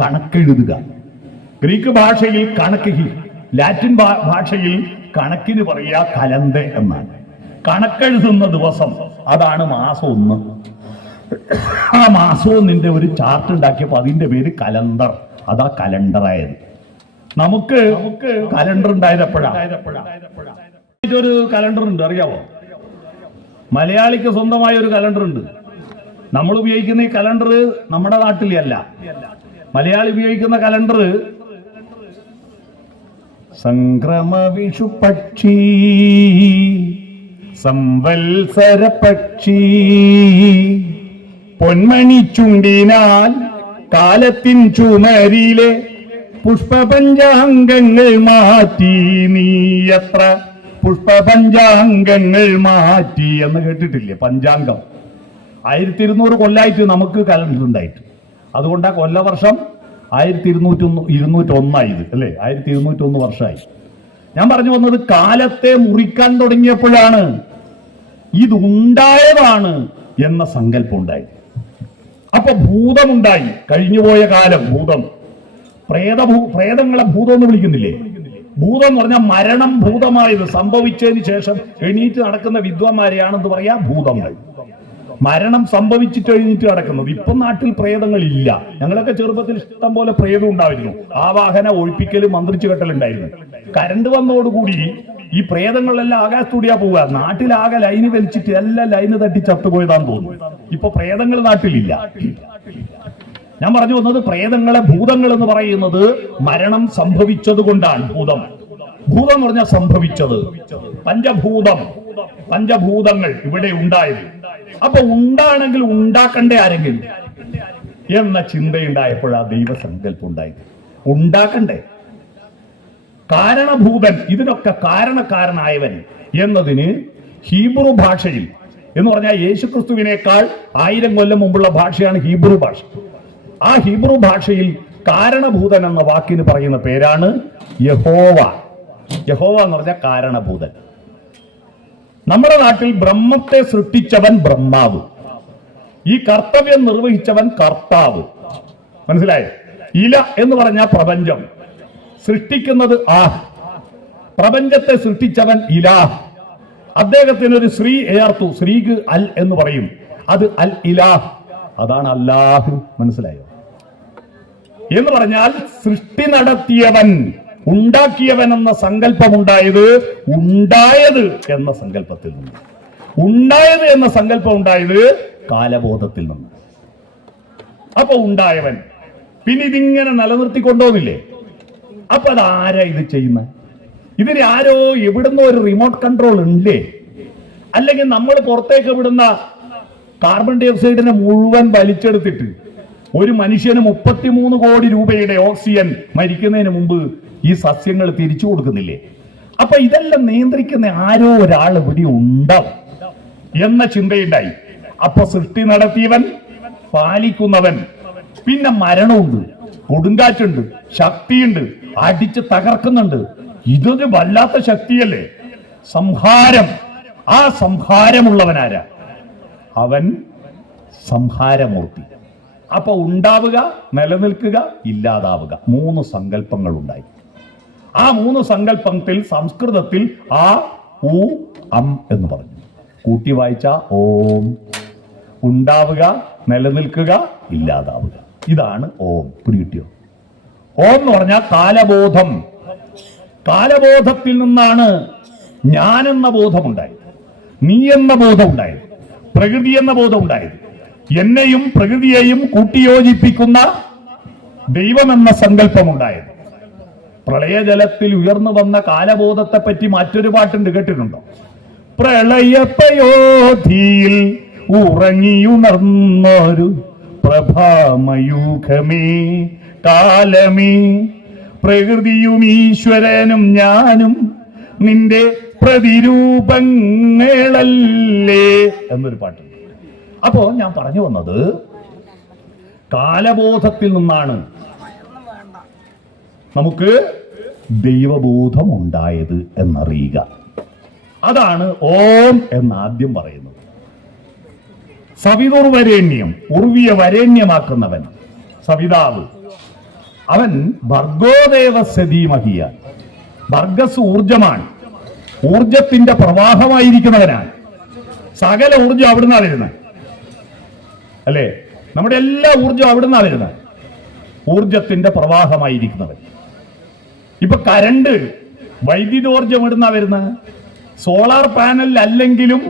കണക്കെഴുതുക. ഗ്രീക്ക് ഭാഷയിൽ കണക്ക്, ലാറ്റിൻ ഭാഷയിൽ കണക്കിന് പറയുക കലന്ത എന്നാണ്. കണക്കെഴുതുന്ന ദിവസം അതാണ് മാസം 1. ആ മാസവും നിന്റെ ഒരു ചാർട്ട് ഉണ്ടാക്കിയപ്പോ അതിന്റെ പേര് കലണ്ടർ. അതാ കലണ്ടറായത്. നമുക്ക് കലണ്ടർ ഉണ്ടായത് എപ്പോഴാണ്? ഒരു കലണ്ടർ ഉണ്ട്, അറിയാവോ? മലയാളിക്ക് സ്വന്തമായ ഒരു കലണ്ടർ ഉണ്ട്. നമ്മൾ ഉപയോഗിക്കുന്ന ഈ കലണ്ടർ നമ്മുടെ നാട്ടിലല്ല. മലയാളി ഉപയോഗിക്കുന്ന കലണ്ടർ സംക്രമ വിഷു പക്ഷി, സംവത്സര പക്ഷി, പൊന്മണി ചുണ്ടിനാൽ കാലത്തിൻ ചുമരിലെ പുഷ്പപഞ്ചാംഗങ്ങൾ മാറ്റി നീ എത്ര പുഷ്പപഞ്ചാംഗങ്ങൾ മാറ്റി എന്ന് കേട്ടിട്ടില്ലേ? പഞ്ചാംഗം 1200 കൊല്ലായിട്ട് നമുക്ക് കലണ്ടർ ഉണ്ടായിട്ട്. അതുകൊണ്ടാ കൊല്ലവർഷം 1201 അല്ലേ? 1201 വർഷമായി. ഞാൻ പറഞ്ഞു വന്നത് കാലത്തെ മുറിക്കാൻ തുടങ്ങിയപ്പോഴാണ് ഇതുണ്ടായതാണ് എന്ന സങ്കല്പം ഉണ്ടായി. അപ്പൊ ഭൂതമുണ്ടായി. കഴിഞ്ഞുപോയ കാലം ഭൂതം. പ്രേതങ്ങളെ ഭൂതം എന്ന് വിളിക്കുന്നില്ലേ? ഭൂതം എന്ന് പറഞ്ഞാൽ മരണം ഭൂതമായത്, സംഭവിച്ചതിന് ശേഷം എണീറ്റ് നടക്കുന്ന വിദ്വാന്മാരെയാണെന്ന് പറയാ ഭൂതങ്ങൾ. മരണം സംഭവിച്ചിട്ട് എഴുന്നേറ്റ് നടക്കുന്നത്. ഇപ്പം നാട്ടിൽ പ്രേതങ്ങളില്ല. ഞങ്ങളൊക്കെ ചെറുപ്പത്തിൽ ഇഷ്ടം പോലെ പ്രേതം ഉണ്ടായിരുന്നു. ആവാഹന, ഒഴിപ്പിക്കലും മന്ത്രിച്ചു കെട്ടലുണ്ടായിരുന്നു. കരണ്ട് വന്നതോടുകൂടി ഈ പ്രേതങ്ങളെല്ലാം ആകാശത്തൂടിയാ പോവുക. നാട്ടിലാകെ ലൈന് വലിച്ചിട്ട് എല്ലാം ലൈന് തട്ടി ചത്തുപോയതാന്ന് തോന്നുന്നു. ഇപ്പൊ പ്രേതങ്ങൾ നാട്ടിലില്ല. ഞാൻ പറഞ്ഞു വന്നത് പ്രേതങ്ങളെ ഭൂതങ്ങൾ എന്ന് പറയുന്നത് മരണം സംഭവിച്ചത് കൊണ്ടാണ് ഭൂതം. ഭൂതം എന്ന് പറഞ്ഞാൽ സംഭവിച്ചത്. പഞ്ചഭൂതങ്ങൾ ഇവിടെ ഉണ്ടായത്. അപ്പൊ ഉണ്ടാണെങ്കിൽ ഉണ്ടാക്കണ്ടേ ആരെങ്കിലും എന്ന ചിന്തയുണ്ടായപ്പോഴാ ദൈവസങ്കല്പം ഉണ്ടായത്. ഉണ്ടാക്കണ്ടേ? കാരണഭൂതൻ, ഇതിനൊക്കെ കാരണക്കാരനായവൻ എന്നതിന് ഹീബ്രു ഭാഷയിൽ എന്ന് പറഞ്ഞാൽ യേശുക്രിസ്തുവിനേക്കാൾ 1000 കൊല്ലം മുമ്പുള്ള ഭാഷയാണ് ഹീബ്രു ഭാഷ. ആ ഹീബ്രു ഭാഷയിൽ കാരണഭൂതൻ എന്ന വാക്കിന് പറയുന്ന പേരാണ് യഹോവ. യഹോവ എന്ന് പറഞ്ഞാൽ കാരണഭൂതൻ. നമ്മുടെ നാട്ടിൽ ബ്രഹ്മത്തെ സൃഷ്ടിച്ചവൻ ബ്രഹ്മാവ്, ഈ കർത്തവ്യം നിർവഹിച്ചവൻ കർത്താവ്. മനസ്സിലായോ? ഇല എന്ന് പറഞ്ഞാൽ പ്രപഞ്ചം, സൃഷ്ടിക്കുന്നത് ആഹ്. പ്രപഞ്ചത്തെ സൃഷ്ടിച്ചവൻ ഇലാഹ്. അദ്ദേഹത്തിനൊരു ശ്രീ ഏർത്തു, ശ്രീക്ക് അൽ എന്ന് പറയും. അത് അൽ ഇലാഹ്, അതാണ് അല്ലാഹു. മനസ്സിലായോ? എന്ന് പറഞ്ഞാൽ സൃഷ്ടി നടത്തിയവൻ, ഉണ്ടാക്കിയവൻ എന്ന സങ്കല്പമുണ്ടായത് ഉണ്ടായത് എന്ന സങ്കല്പത്തിൽ നിന്ന്. ഉണ്ടായത് എന്ന സങ്കല്പം ഉണ്ടായത് കാലബോധത്തിൽ നിന്ന്. അപ്പൊ ഉണ്ടായവൻ പിന്നെ ഇതിങ്ങനെ നിലനിർത്തിക്കൊണ്ടോന്നില്ലേ? അപ്പൊ അതാരാ ഇത് ചെയ്യുന്ന? ഇതിന് ആരോ എവിടുന്നോ ഒരു റിമോട്ട് കൺട്രോൾ ഉണ്ടേ? അല്ലെങ്കിൽ നമ്മൾ പുറത്തേക്ക് വിടുന്ന കാർബൺ ഡൈ ഓക്സൈഡിനെ മുഴുവൻ വലിച്ചെടുത്തിട്ട് ഒരു മനുഷ്യന് 33 കോടി രൂപയുടെ ഓക്സിജൻ മരിക്കുന്നതിന് മുമ്പ് ഈ സസ്യങ്ങൾ തിരിച്ചു കൊടുക്കുന്നില്ലേ? അപ്പൊ ഇതെല്ലാം നിയന്ത്രിക്കുന്ന ആരോ ഒരാൾ ഇവിടെ ഉണ്ടാവും എന്ന ചിന്തയുണ്ടായി. അപ്പൊ സൃഷ്ടി നടത്തിയവൻ, പാലിക്കുന്നവൻ, പിന്നെ മരണമുണ്ട്, കൊടുങ്കാറ്റുണ്ട്, ശക്തിയുണ്ട്, അടിച്ച് തകർക്കുന്നുണ്ട്. ഇതൊരു വല്ലാത്ത ശക്തിയല്ലേ? സംഹാരം. ആ സംഹാരമുള്ളവനാരാ? അവൻ സംഹാരമൂർത്തി. അപ്പൊ ഉണ്ടാവുക, നിലനിൽക്കുക, ഇല്ലാതാവുക, 3 സങ്കല്പങ്ങൾ ഉണ്ടായി. ആ 3 സങ്കല്പത്തിൽ സംസ്കൃതത്തിൽ ആ ഉ അം എന്ന് പറഞ്ഞു. കൂട്ടി വായിച്ച ഓം. ഉണ്ടാവുക, നിലനിൽക്കുക, ഇല്ലാതാവുക, ഇതാണ് ഓം. പിടികിട്ടിയോ? ഓം എന്ന് പറഞ്ഞാൽ കാലബോധം. കാലബോധത്തിൽ നിന്നാണ് ഞാൻ എന്ന ബോധമുണ്ടായത്, നീ എന്ന ബോധം ഉണ്ടായത്, പ്രകൃതി എന്ന ബോധം ഉണ്ടായത്. എന്നെയും പ്രകൃതിയെയും കൂട്ടിയോജിപ്പിക്കുന്ന ദൈവമെന്ന സങ്കല്പമുണ്ടായത്. പ്രളയജലത്തിൽ ഉയർന്നു വന്ന കാലബോധത്തെ പറ്റി മറ്റൊരു പാട്ടുണ്ട്, കേട്ടിട്ടുണ്ടോ? പ്രളയപ്പയോധിയിൽ ഉറങ്ങിയുണർന്നൊരു പ്രഭാമയൂഖമേ കാലമേ, പ്രകൃതിയും ഈശ്വരനും ഞാനും നിന്റെ പ്രതിരൂപങ്ങളല്ലേ എന്നൊരു പാട്ടുണ്ട്. അപ്പോ ഞാൻ പറഞ്ഞു വന്നത്, കാലബോധത്തിൽ നിന്നാണ് നമുക്ക് ദൈവബോധം ഉണ്ടായത് എന്നറിയുക. അതാണ് ഓം എന്നാദ്യം പറയുന്നത്. സവിതുർവരേണ്യം, ഉർവിയ വരേണ്യമാക്കുന്നവൻ സവിതാവ്. അവൻ ഭർഗോദേവസ്യ ധീമഹിയ. ഭർഗസ് ഊർജമാണ്, ഊർജത്തിന്റെ പ്രവാഹമായിരിക്കുന്നവനാണ്. സകല ഊർജം അവിടുന്നാ വരുന്നത്, അല്ലേ? നമ്മുടെ എല്ലാ ഊർജവും അവിടുന്നാ വരുന്നത്, ഊർജത്തിന്റെ പ്രവാഹമായിരിക്കുന്നവൻ. ഇപ്പൊ കരണ്ട്, വൈദ്യുതോർജം ഇവിടുന്നാ വരുന്നത്. സോളാർ പാനൽ അല്ലെങ്കിലും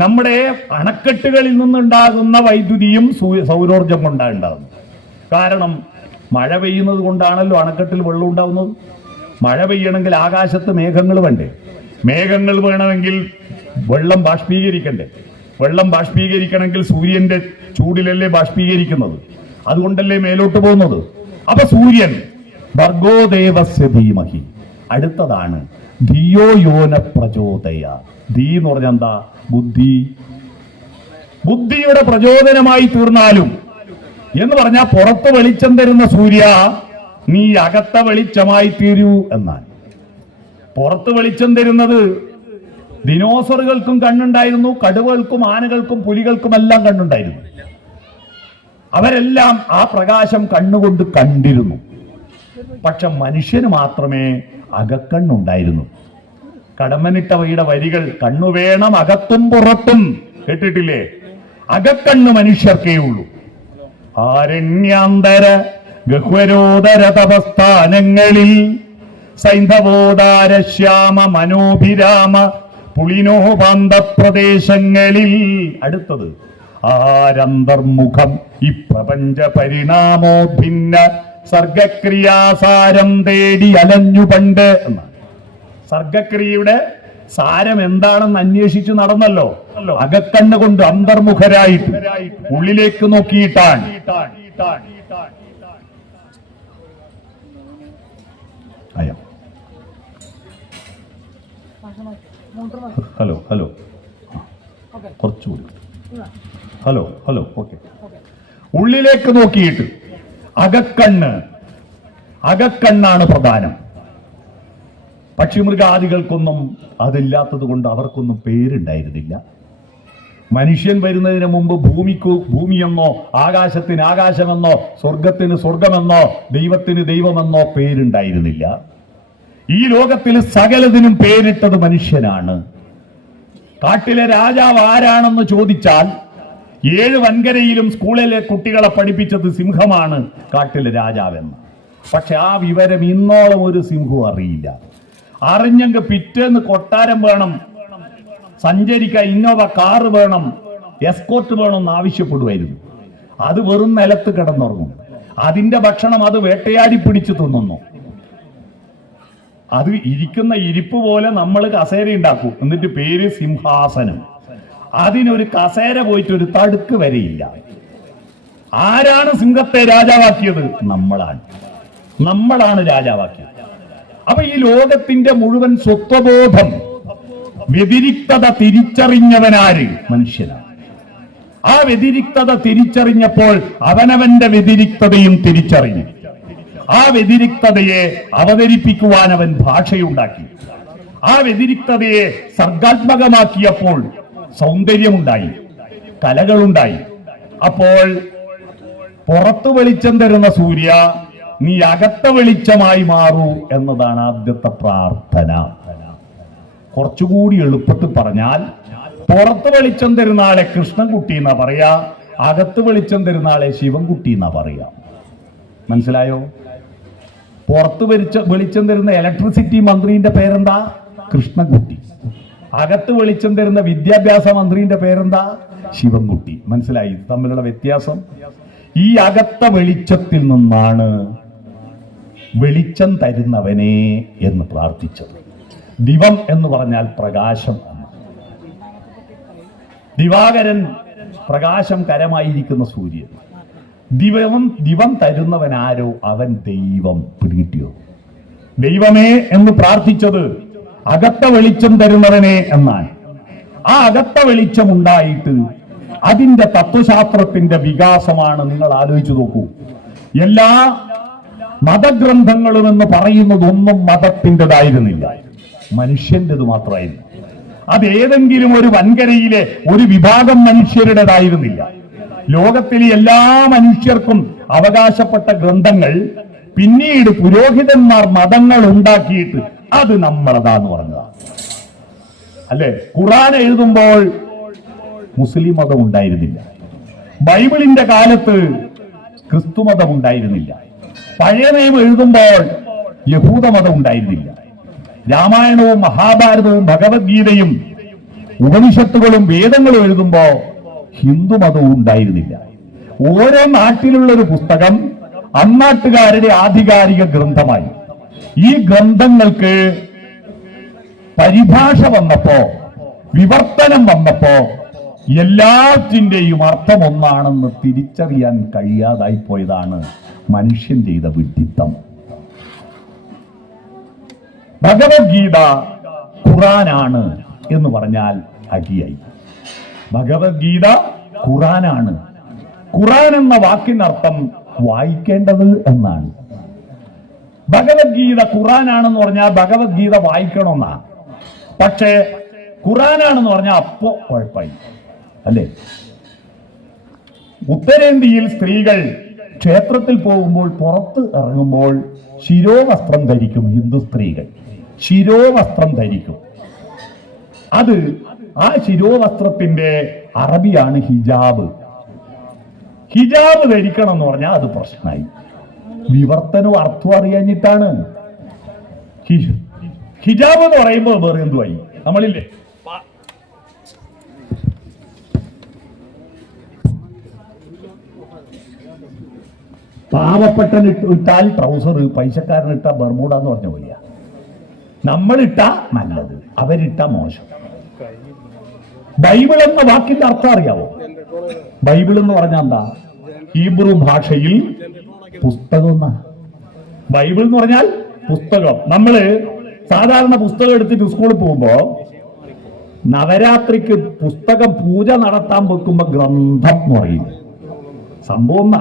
നമ്മുടെ അണക്കെട്ടുകളിൽ നിന്നുണ്ടാകുന്ന വൈദ്യുതിയും സൗരോർജം കൊണ്ടാണ് ഉണ്ടാകുന്നത്. കാരണം മഴ പെയ്യുന്നത് കൊണ്ടാണല്ലോ അണക്കെട്ടിൽ വെള്ളം ഉണ്ടാവുന്നത്. മഴ പെയ്യണമെങ്കിൽ ആകാശത്ത് മേഘങ്ങൾ വേണ്ടേ? മേഘങ്ങൾ വേണമെങ്കിൽ വെള്ളം ബാഷ്പീകരിക്കണ്ടേ? വെള്ളം ബാഷ്പീകരിക്കണമെങ്കിൽ സൂര്യന്റെ ചൂടിലല്ലേ ബാഷ്പീകരിക്കുന്നത്? അതുകൊണ്ടല്ലേ മേലോട്ട് പോകുന്നത്. അപ്പൊ സൂര്യൻ ഭർഗോദേവസ്യ ധീമഹി. അടുത്തതാണ് ധിയോ യോന പ്രചോദയ. ധീ എന്ന് പറഞ്ഞാൽ എന്താ? ബുദ്ധി. ബുദ്ധിയുടെ പ്രചോദനമായി തീർന്നാലും എന്ന് പറഞ്ഞാൽ പുറത്ത് വെളിച്ചം തരുന്ന സൂര്യ, നീ അകത്ത വെളിച്ചമായി തീരൂ എന്നാൽ. പുറത്ത് വെളിച്ചം തരുന്നത് ദിനോസറുകൾക്കും കണ്ണുണ്ടായിരുന്നു, കടുവകൾക്കും ആനകൾക്കും പുലികൾക്കും എല്ലാം കണ്ണുണ്ടായിരുന്നു. അവരെല്ലാം ആ പ്രകാശം കണ്ണുകൊണ്ട് കണ്ടിരുന്നു. പക്ഷെ മനുഷ്യന് മാത്രമേ അകക്കണ്ണുണ്ടായിരുന്നു. കടമ്മനിട്ടവയുടെ വരികൾ കണ്ണു വേണം അകത്തും പുറത്തും, കേട്ടിട്ടില്ലേ? അകക്കണ്ണ് മനുഷ്യർക്കേ ഉള്ളൂ. ആരണ്യാന്തര ഗഹ്വരോദര തപസ്ഥാനങ്ങളിൽ സൈന്ധവോദാര ശ്യാമ മനോഭിരാമ പുളിനോപാന്ത പ്രദേശങ്ങളിൽ. അടുത്തത് ആരന്തർമുഖം ഈ പ്രപഞ്ച പരിണാമോ ഭിന്ന സർഗക്രിയാസാരം തേടി അലഞ്ഞു പണ്ട് എന്നാണ്. സർഗക്രിയയുടെ സാരം എന്താണെന്ന് അന്വേഷിച്ചു നടന്നല്ലോ. അകക്കണ്ണ് കൊണ്ട് അന്തർമുഖരായിട്ട് ഉള്ളിലേക്ക് നോക്കിയിട്ടാണ്. ഹലോ ഹലോ കുറച്ചുകൂടി ഹലോ ഹലോ ഓക്കെ. ഉള്ളിലേക്ക് നോക്കിയിട്ട് അകക്കണ്ണാണ് പ്രധാനം. പക്ഷിമൃഗാദികൾക്കൊന്നും അതില്ലാത്തത് കൊണ്ട് അവർക്കൊന്നും പേരുണ്ടായിരുന്നില്ല. മനുഷ്യൻ വരുന്നതിന് മുമ്പ് ഭൂമിക്ക് ഭൂമിയെന്നോ ആകാശത്തിന് ആകാശമെന്നോ സ്വർഗത്തിന് സ്വർഗമെന്നോ ദൈവത്തിന് ദൈവമെന്നോ പേരുണ്ടായിരുന്നില്ല. ഈ ലോകത്തിൽ സകലതിനും പേരിട്ടത് മനുഷ്യനാണ്. കാട്ടിലെ രാജാവ് ആരാണെന്ന് ചോദിച്ചാൽ 7 വൻകരയിലും സ്കൂളിലെ കുട്ടികളെ പഠിപ്പിച്ചത് സിംഹമാണ് കാട്ടിലെ രാജാവെന്ന്. പക്ഷെ ആ വിവരം ഇന്നോളം ഒരു സിംഹവും അറിയില്ല. അറിഞ്ഞെങ്കിൽ പിറ്റേന്ന് കൊട്ടാരം വേണം, സഞ്ചരിക്കാൻ ഇന്നോവ കാറ് വേണം, എസ്കോർട്ട് വേണം എന്ന് ആവശ്യപ്പെടുമായിരുന്നു. അത് വെറും നിലത്ത് കിടന്നുറങ്ങും. അതിന്റെ ഭക്ഷണം അത് വേട്ടയാടി പിടിച്ചു തിന്നുന്നു. അത് ഇരിക്കുന്ന ഇരിപ്പ് പോലെ നമ്മൾ കസേര ഉണ്ടാക്കും, എന്നിട്ട് പേര് സിംഹാസനം. അതിനൊരു കസേര പോയിട്ട് ഒരു തടുക്ക് വരെയില്ല. ആരാണ് സിംഹത്തെ രാജാവാക്കിയത്? നമ്മളാണ് രാജാവാക്കിയത്. അപ്പൊ ഈ ലോകത്തിന്റെ മുഴുവൻ സ്വത്വബോധം, വ്യതിരിക്തത തിരിച്ചറിഞ്ഞവനാര്? മനുഷ്യനാണ്. ആ വ്യതിരിക്തത തിരിച്ചറിഞ്ഞപ്പോൾ അവനവന്റെ വ്യതിരിക്തതയും തിരിച്ചറിഞ്ഞു. ആ വ്യതിരിക്തതയെ അവതരിപ്പിക്കുവാൻ അവൻ ഭാഷയുണ്ടാക്കി. ആ വ്യതിരിക്തതയെ സർഗാത്മകമാക്കിയപ്പോൾ സൗന്ദര്യമുണ്ടായി, കലകളുണ്ടായി. അപ്പോൾ പുറത്തു വെളിച്ചം തരുന്ന സൂര്യ, നീ അകത്ത വെളിച്ചമായി മാറൂ എന്നതാണ് ആദ്യത്തെ പ്രാർത്ഥന. കുറച്ചുകൂടി എളുപ്പത്തിൽ പറഞ്ഞാൽ, പുറത്ത് വെളിച്ചം തരുന്ന ആളെ കൃഷ്ണൻകുട്ടി എന്നാ പറയാ, അകത്ത് വെളിച്ചം തരുന്ന ആളെ ശിവൻകുട്ടി എന്നാ പറയാ. മനസ്സിലായോ? പുറത്ത് വെളിച്ചം തരുന്ന ഇലക്ട്രിസിറ്റി മന്ത്രിന്റെ പേരെന്താ? കൃഷ്ണൻകുട്ടി. അകത്ത് വെളിച്ചം തരുന്ന വിദ്യാഭ്യാസ മന്ത്രിന്റെ പേരെന്താ? ശിവൻകുട്ടി. മനസ്സിലായി തമ്മിലുള്ള വ്യത്യാസം? ഈ അകത്ത വെളിച്ചത്തിൽ നിന്നാണ് വെളിച്ചം തരുന്നവനെ എന്ന് പ്രാർത്ഥിച്ചത്. ദിവം എന്ന് പറഞ്ഞാൽ പ്രകാശം. ദിവാകരൻ പ്രകാശം കരമായിരിക്കുന്ന സൂര്യൻ. ദിവം തരുന്നവനാരോ അവൻ ദൈവം. പിടികിട്ടിയോ? ദൈവമേ എന്ന് പ്രാർത്ഥിച്ചത് അകത്ത വെളിച്ചം തരുന്നവനെ എന്നാണ്. ആ അകത്ത വെളിച്ചം ഉണ്ടായിട്ട് അതിന്റെ തത്വശാസ്ത്രത്തിന്റെ വികാസമാണ്. നിങ്ങൾ ആലോചിച്ചു നോക്കൂ, എല്ലാ മതഗ്രന്ഥങ്ങളും എന്ന് പറയുന്നതൊന്നും മതത്തിൻ്റെതായിരുന്നില്ല, മനുഷ്യൻ്റെത് മാത്രമായിരുന്നു. അതേതെങ്കിലും ഒരു വൻകരയിലെ ഒരു വിഭാഗം മനുഷ്യരുടേതായിരുന്നില്ല. ലോകത്തിലെ എല്ലാ മനുഷ്യർക്കും അവകാശപ്പെട്ട ഗ്രന്ഥങ്ങൾ പിന്നീട് പുരോഹിതന്മാർ മതങ്ങൾ ഉണ്ടാക്കിയിട്ട് അത് നമ്മളതാന്ന് പറഞ്ഞതാണ്. അല്ലെ? ഖുർആൻ എഴുതുമ്പോൾ മുസ്ലിം മതം ഉണ്ടായിരുന്നില്ല. ബൈബിളിന്റെ കാലത്ത് ക്രിസ്തു മതം ഉണ്ടായിരുന്നില്ല. പഴയ നിയമം എഴുതുമ്പോൾ യഹൂദ മതം ഉണ്ടായിരുന്നില്ല. രാമായണവും മഹാഭാരതവും ഭഗവത്ഗീതയും ഉപനിഷത്തുകളും വേദങ്ങളും എഴുതുമ്പോ ഹിന്ദു മതവും ഉണ്ടായിരുന്നില്ല. ഓരോ നാട്ടിലുള്ള ഒരു പുസ്തകം അന്നാട്ടുകാരുടെ ആധികാരിക ഗ്രന്ഥമായി. ഈ ഗ്രന്ഥങ്ങൾക്ക് പരിഭാഷ വന്നപ്പോ, വിവർത്തനം വന്നപ്പോ എല്ലാറ്റിന്റെയും അർത്ഥം ഒന്നാണെന്ന് തിരിച്ചറിയാൻ കഴിയാതായി പോയതാണ് മനുഷ്യൻ ചെയ്ത വിഡ്ഢിത്തം. ഭഗവത്ഗീത ഖുറാനാണ് എന്ന് പറഞ്ഞാൽ അടിയായി. ഭഗവത്ഗീത ഖുറാനാണ്. ഖുറാൻ എന്ന വാക്കിനർത്ഥം വായിക്കേണ്ടത് എന്നാണ്. ഭഗവത്ഗീത ഖുറാനാണെന്ന് പറഞ്ഞാൽ ഭഗവത്ഗീത വായിക്കണമെന്നാ. പക്ഷേ ഖുറാനാണെന്ന് പറഞ്ഞാൽ അപ്പോ കുഴപ്പമായി, അല്ലേ? ഉത്തരേന്ത്യയിൽ സ്ത്രീകൾ ക്ഷേത്രത്തിൽ പോകുമ്പോൾ, പുറത്ത് ഇറങ്ങുമ്പോൾ ശിരോവസ്ത്രം ധരിക്കും. ഹിന്ദു സ്ത്രീകൾ ശിരോവസ്ത്രം ധരിക്കും. അത് ആ ശിരോവസ്ത്രത്തിന്റെ അറബിയാണ് ഹിജാബ്. ഹിജാബ് ധരിക്കണം എന്ന് പറഞ്ഞാൽ അത് പ്രശ്നമായി. വിവർത്തനവും അർത്ഥവും അറിയാഞ്ഞിട്ടാണ്. ഹിജാബ് എന്ന് പറയുമ്പോൾ വേറെ എന്തുമായി? നമ്മളില്ലേ പാവപ്പെട്ടൻ ഇട്ടാൽ ട്രൗസർ, പൈസക്കാരൻ ഇട്ടാ ബർമൂഡ എന്ന് പറഞ്ഞ പോലെയാ. നമ്മളിട്ടാ നല്ലത്, അവരിട്ടാ മോശം. ബൈബിൾ എന്ന വാക്കിന്റെ അർത്ഥം അറിയാവോ? ബൈബിൾ എന്ന് പറഞ്ഞാൽ എന്താ? ഹീബ്രു ഭാഷയിൽ പുസ്തകം എന്നാ. ബൈബിൾ എന്ന് പറഞ്ഞാൽ പുസ്തകം. നമ്മള് സാധാരണ പുസ്തകം എടുത്തിട്ട് സ്കൂളിൽ പോകുമ്പോ നവരാത്രിക്ക് പുസ്തകം പൂജ നടത്താൻ വെക്കുമ്പോ ഗ്രന്ഥം എന്ന് പറയും. സംഭവം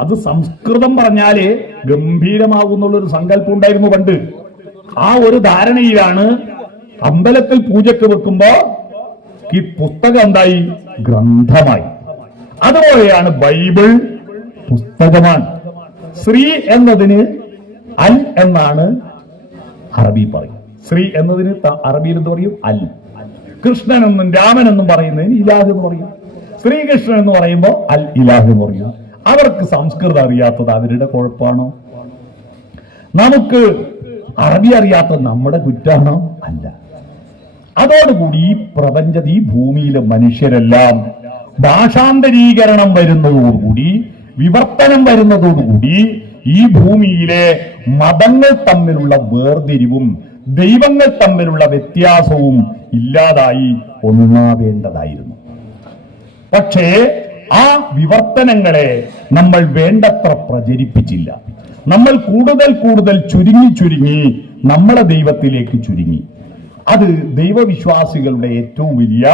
അത് സംസ്കൃതം പറഞ്ഞാല് ഗംഭീരമാകുന്നുള്ളൊരു സങ്കല്പം ഉണ്ടായിരുന്നു പണ്ട്. ആ ഒരു ധാരണയിലാണ് അമ്പലത്തിൽ പൂജക്ക് വെക്കുമ്പോ ഈ പുസ്തകം എന്തായി? ഗ്രന്ഥമായി. അതുപോലെയാണ് ബൈബിൾ പുസ്തകമാണ്. ശ്രീ എന്നതിന് അൽ എന്നാണ് അറബി പറയും. ശ്രീ എന്നതിന് അറബിയിൽ എന്ത് പറയും? അൽ. കൃഷ്ണൻ എന്നും രാമൻ എന്നും പറയുന്നതിന് ഇലാഹ് എന്ന് പറയും. ശ്രീകൃഷ്ണൻ എന്ന് പറയുമ്പോൾ അൽ ഇലാഹ് എന്ന് പറയും. അവർക്ക് സംസ്കൃതം അറിയാത്തത് അവരുടെ കുഴപ്പമാണോ? നമുക്ക് അറബി അറിയാത്തത് നമ്മുടെ കുറ്റാണോ? അല്ല. അതോടുകൂടി ഈ പ്രപഞ്ചത്തിൽ, ഈ ഭൂമിയിലെ മനുഷ്യരെല്ലാം ഭാഷാന്തരീകരണം വരുന്നതോടുകൂടി, വിവർത്തനം വരുന്നതോടുകൂടി ഈ ഭൂമിയിലെ മതങ്ങൾ തമ്മിലുള്ള വേർതിരിവും ദൈവങ്ങൾ തമ്മിലുള്ള വ്യത്യാസവും ഇല്ലാതായി ഒന്നാവേണ്ടതായിരുന്നു. പക്ഷേ ആ വിവർത്തനങ്ങളെ നമ്മൾ വേണ്ടത്ര പ്രചരിപ്പിച്ചില്ല. നമ്മൾ കൂടുതൽ കൂടുതൽ ചുരുങ്ങി നമ്മളെ ദൈവത്തിലേക്ക് ചുരുങ്ങി. അത് ദൈവവിശ്വാസികളുടെ ഏറ്റവും വലിയ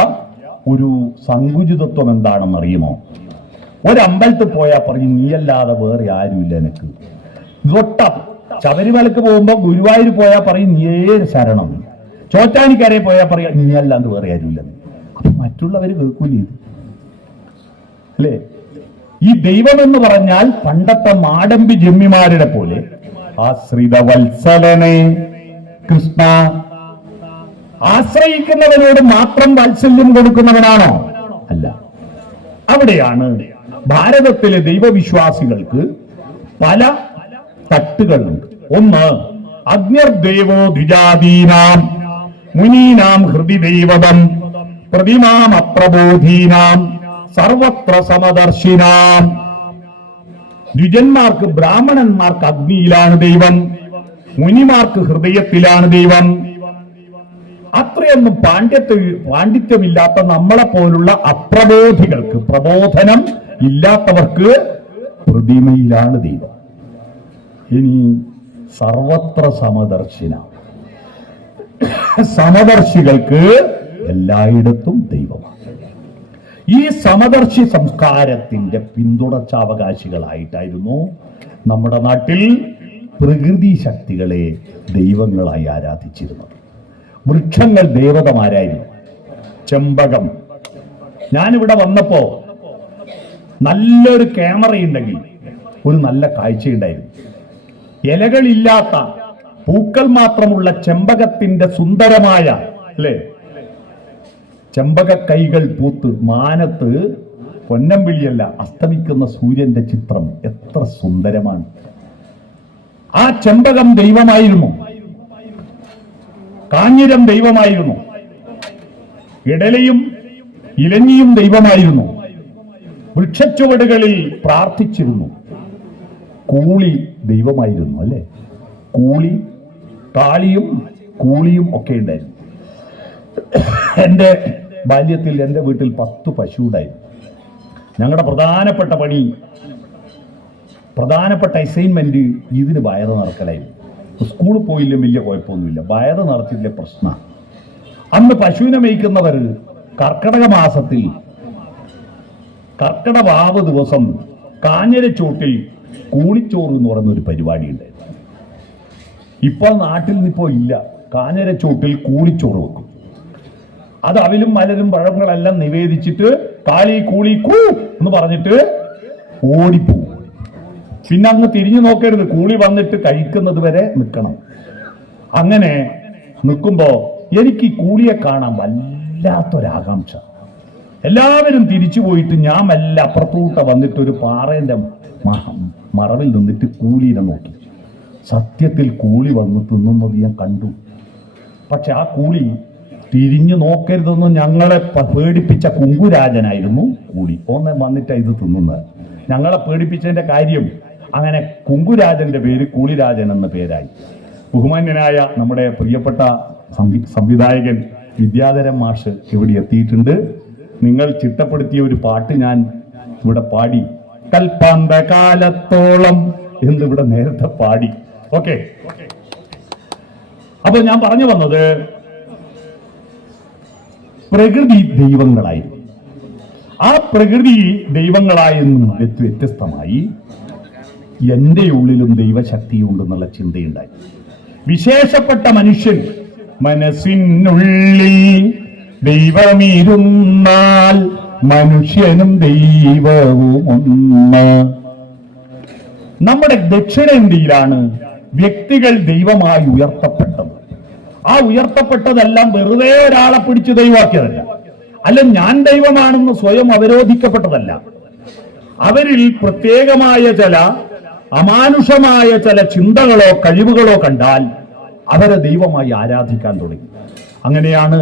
ഒരു സങ്കുചിതത്വം എന്താണെന്ന് അറിയുമോ? ഒരമ്പലത്തിൽ പോയാൽ പറയും നീയല്ലാതെ വേറെ ആരുമില്ല എനിക്ക്. ശബരിമലക്ക് പോകുമ്പോ ഗുരുവായൂർ പോയാൽ പറയും നീയേ ശരണം. ചോറ്റാനിക്കരയെ പോയാൽ പറയാം നീയല്ലാണ്ട് വേറെ ആരുമില്ലെന്ന്. അപ്പൊ മറ്റുള്ളവര് കേൾക്കൂലേ ഇത്? അല്ലേ? ഈ ദൈവം എന്ന് പറഞ്ഞാൽ പണ്ടത്തെ മാടമ്പി ജമ്മിമാരുടെ പോലെ ആശ്രിത വത്സലനെ കൃഷ്ണ, ആശ്രയിക്കുന്നവനോട് മാത്രം വാത്സല്യം കൊടുക്കുന്നവനാണോ? അല്ല. അവിടെയാണ് ഭാരതത്തിലെ ദൈവവിശ്വാസികൾക്ക് പല തട്ടുകളുണ്ട്. ഒന്ന്, അഗ്നിർദേവോ ദ്വിജാതീനാം മുനീനാം ഹൃദി ദൈവതം പ്രതിമാം അപ്രബോധീനാം സർവത്ര സമദർശിനാം. ദ്വിജന്മാർക്ക്, ബ്രാഹ്മണന്മാർക്ക് അഗ്നിയിലാണ് ദൈവം, മുനിമാർക്ക് ഹൃദയത്തിലാണ് ദൈവം. അത്രയൊന്നും പാണ്ഡിത്യമില്ലാത്ത നമ്മളെ പോലുള്ള അപ്രബോധികൾക്ക്, പ്രബോധനം ഇല്ലാത്തവർക്ക് പ്രതിമയിലാണ് ദൈവം. ഇനി സർവത്ര സമദർശിന, സമദർശികൾക്ക് എല്ലായിടത്തും ദൈവമാണ്. ഈ സമദർശി സംസ്കാരത്തിന്റെ പിന്തുടർച്ചാവകാശികളായിട്ടായിരുന്നു നമ്മുടെ നാട്ടിൽ പ്രകൃതി ശക്തികളെ ദൈവങ്ങളായി ആരാധിച്ചിരുന്നത്. വൃക്ഷങ്ങൾ ദേവതമാരായിരുന്നു. ചെമ്പകം, ഞാനിവിടെ വന്നപ്പോ നല്ലൊരു ക്യാമറയുണ്ടെങ്കിൽ ഒരു നല്ല കാഴ്ചയുണ്ടായിരുന്നു. ഇലകളില്ലാത്ത പൂക്കൾ മാത്രമുള്ള ചെമ്പകത്തിന്റെ സുന്ദരമായ, അല്ലേ, ചെമ്പക കൈകൾ പൂത്ത് മാനത്ത് പൊന്നമ്പിളിയല്ല അസ്തമിക്കുന്ന സൂര്യന്റെ ചിത്രം എത്ര സുന്ദരമാണ്. ആ ചെമ്പകം ദൈവമായിരുന്നു. കാഞ്ഞിരം ദൈവമായിരുന്നു. ഇടലയും ഇലഞ്ഞിയും ദൈവമായിരുന്നു. വൃക്ഷച്ചുവടുകളിൽ പ്രാർത്ഥിച്ചിരുന്നു. കൂളി ദൈവമായിരുന്നു. അല്ലെ? കൂളി, കാളിയും കൂളിയും ഒക്കെ ഉണ്ടായിരുന്നു. എൻ്റെ ബാല്യത്തിൽ എൻ്റെ വീട്ടിൽ 10 പശു ഉണ്ടായിരുന്നു. ഞങ്ങളുടെ പ്രധാനപ്പെട്ട അസൈൻമെന്റ് ഇതിന് വയറ് നിറക്കലായിരുന്നു. സ്കൂളിൽ പോയില്ല വലിയ കുഴപ്പമൊന്നുമില്ല, വയറ് നിറച്ചില്ല പ്രശ്നം. അന്ന് പശുവിനെ മേയ്ക്കുന്നവർ കർക്കിടക മാസത്തിൽ കർക്കിടവാവ് ദിവസം കാഞ്ഞിരച്ചോട്ടിൽ കൂളിച്ചോറ് എന്ന് പറയുന്ന ഒരു പരിപാടി ഉണ്ടായിരുന്നു. ഇപ്പൊ നാട്ടിൽ നിന്നിപ്പോ ഇല്ല. കാഞ്ഞിരച്ചോട്ടിൽ കൂളിച്ചോറ് വെക്കും. അത് അവിലും മലരും പഴങ്ങളെല്ലാം നിവേദിച്ചിട്ട് കാളി കൂളി കൂ എന്ന് പറഞ്ഞിട്ട് ഓടിപ്പോവും. പിന്നെ അങ്ങ് തിരിഞ്ഞു നോക്കരുത്, കൂളി വന്നിട്ട് കഴിക്കുന്നത് വരെ നിൽക്കണം. അങ്ങനെ നിൽക്കുമ്പോ എനിക്ക് ഈ കൂളിയെ കാണാൻ വല്ലാത്തൊരാകാംക്ഷ. എല്ലാവരും തിരിച്ചു പോയിട്ട് ഞാൻ മെല്ലെ അപ്പുറത്തൂട്ട വന്നിട്ട് ഒരു പാറേന്റെ മറവിൽ നിന്നിട്ട് കൂളിനെ നോക്കി. സത്യത്തിൽ കൂളി വന്ന് തിന്നുന്നത് ഞാൻ കണ്ടു. പക്ഷെ ആ കൂളി തിരിഞ്ഞു നോക്കരുതെന്ന് ഞങ്ങളെ പേടിപ്പിച്ച കുങ്കുരാജനായിരുന്നു കൂളി. വന്നിട്ട് ഇത് തിന്നുന്നത്. ഞങ്ങളെ പേടിപ്പിച്ചതിന്റെ കാര്യം അങ്ങനെ കുങ്കുരാജന്റെ പേര് കൂളിരാജൻ എന്ന പേരായി. ബഹുമാന്യനായ നമ്മുടെ പ്രിയപ്പെട്ട സംവിധായകൻ വിദ്യാധരൻ മാഷ് ഇവിടെ എത്തിയിട്ടുണ്ട്. നിങ്ങൾ ചിട്ടപ്പെടുത്തിയ ഒരു പാട്ട് ഞാൻ ഇവിടെ പാടി. കൽപ്പാന്തകാലത്തോളം എന്നിവിടെ നേരത്തെ പാടി. ഓക്കെ. അപ്പൊ ഞാൻ പറഞ്ഞു വന്നത് പ്രകൃതി ദൈവങ്ങളായിരുന്നു. ആ പ്രകൃതി ദൈവങ്ങളായെന്നും വ്യത്യസ്തമായി എന്റെ ഉള്ളിലും ദൈവശക്തിയുണ്ടെന്നുള്ള ചിന്തയുണ്ടായി. വിശേഷപ്പെട്ട മനുഷ്യൻ മനസ്സിനുള്ളിൽ ദൈവമിരുന്നാൽ മനുഷ്യനും ദൈവവും ഒന്ന്. നമ്മുടെ ദക്ഷിണേന്ത്യയിലാണ് വ്യക്തികൾ ദൈവമായി ഉയർത്തപ്പെട്ടത്. ആ ഉയർത്തപ്പെട്ടതെല്ലാം വെറുതെ ഒരാളെ പിടിച്ച് ദൈവമാക്കിയതല്ല, അല്ല ഞാൻ ദൈവമാണെന്ന് സ്വയം അവരോധിക്കപ്പെട്ടതല്ല. അവരിൽ പ്രത്യേകമായ ചില അമാനുഷമായ ചില ചിന്തകളോ കഴിവുകളോ കണ്ടാൽ അവരെ ദൈവമായി ആരാധിക്കാൻ തുടങ്ങി. അങ്ങനെയാണ്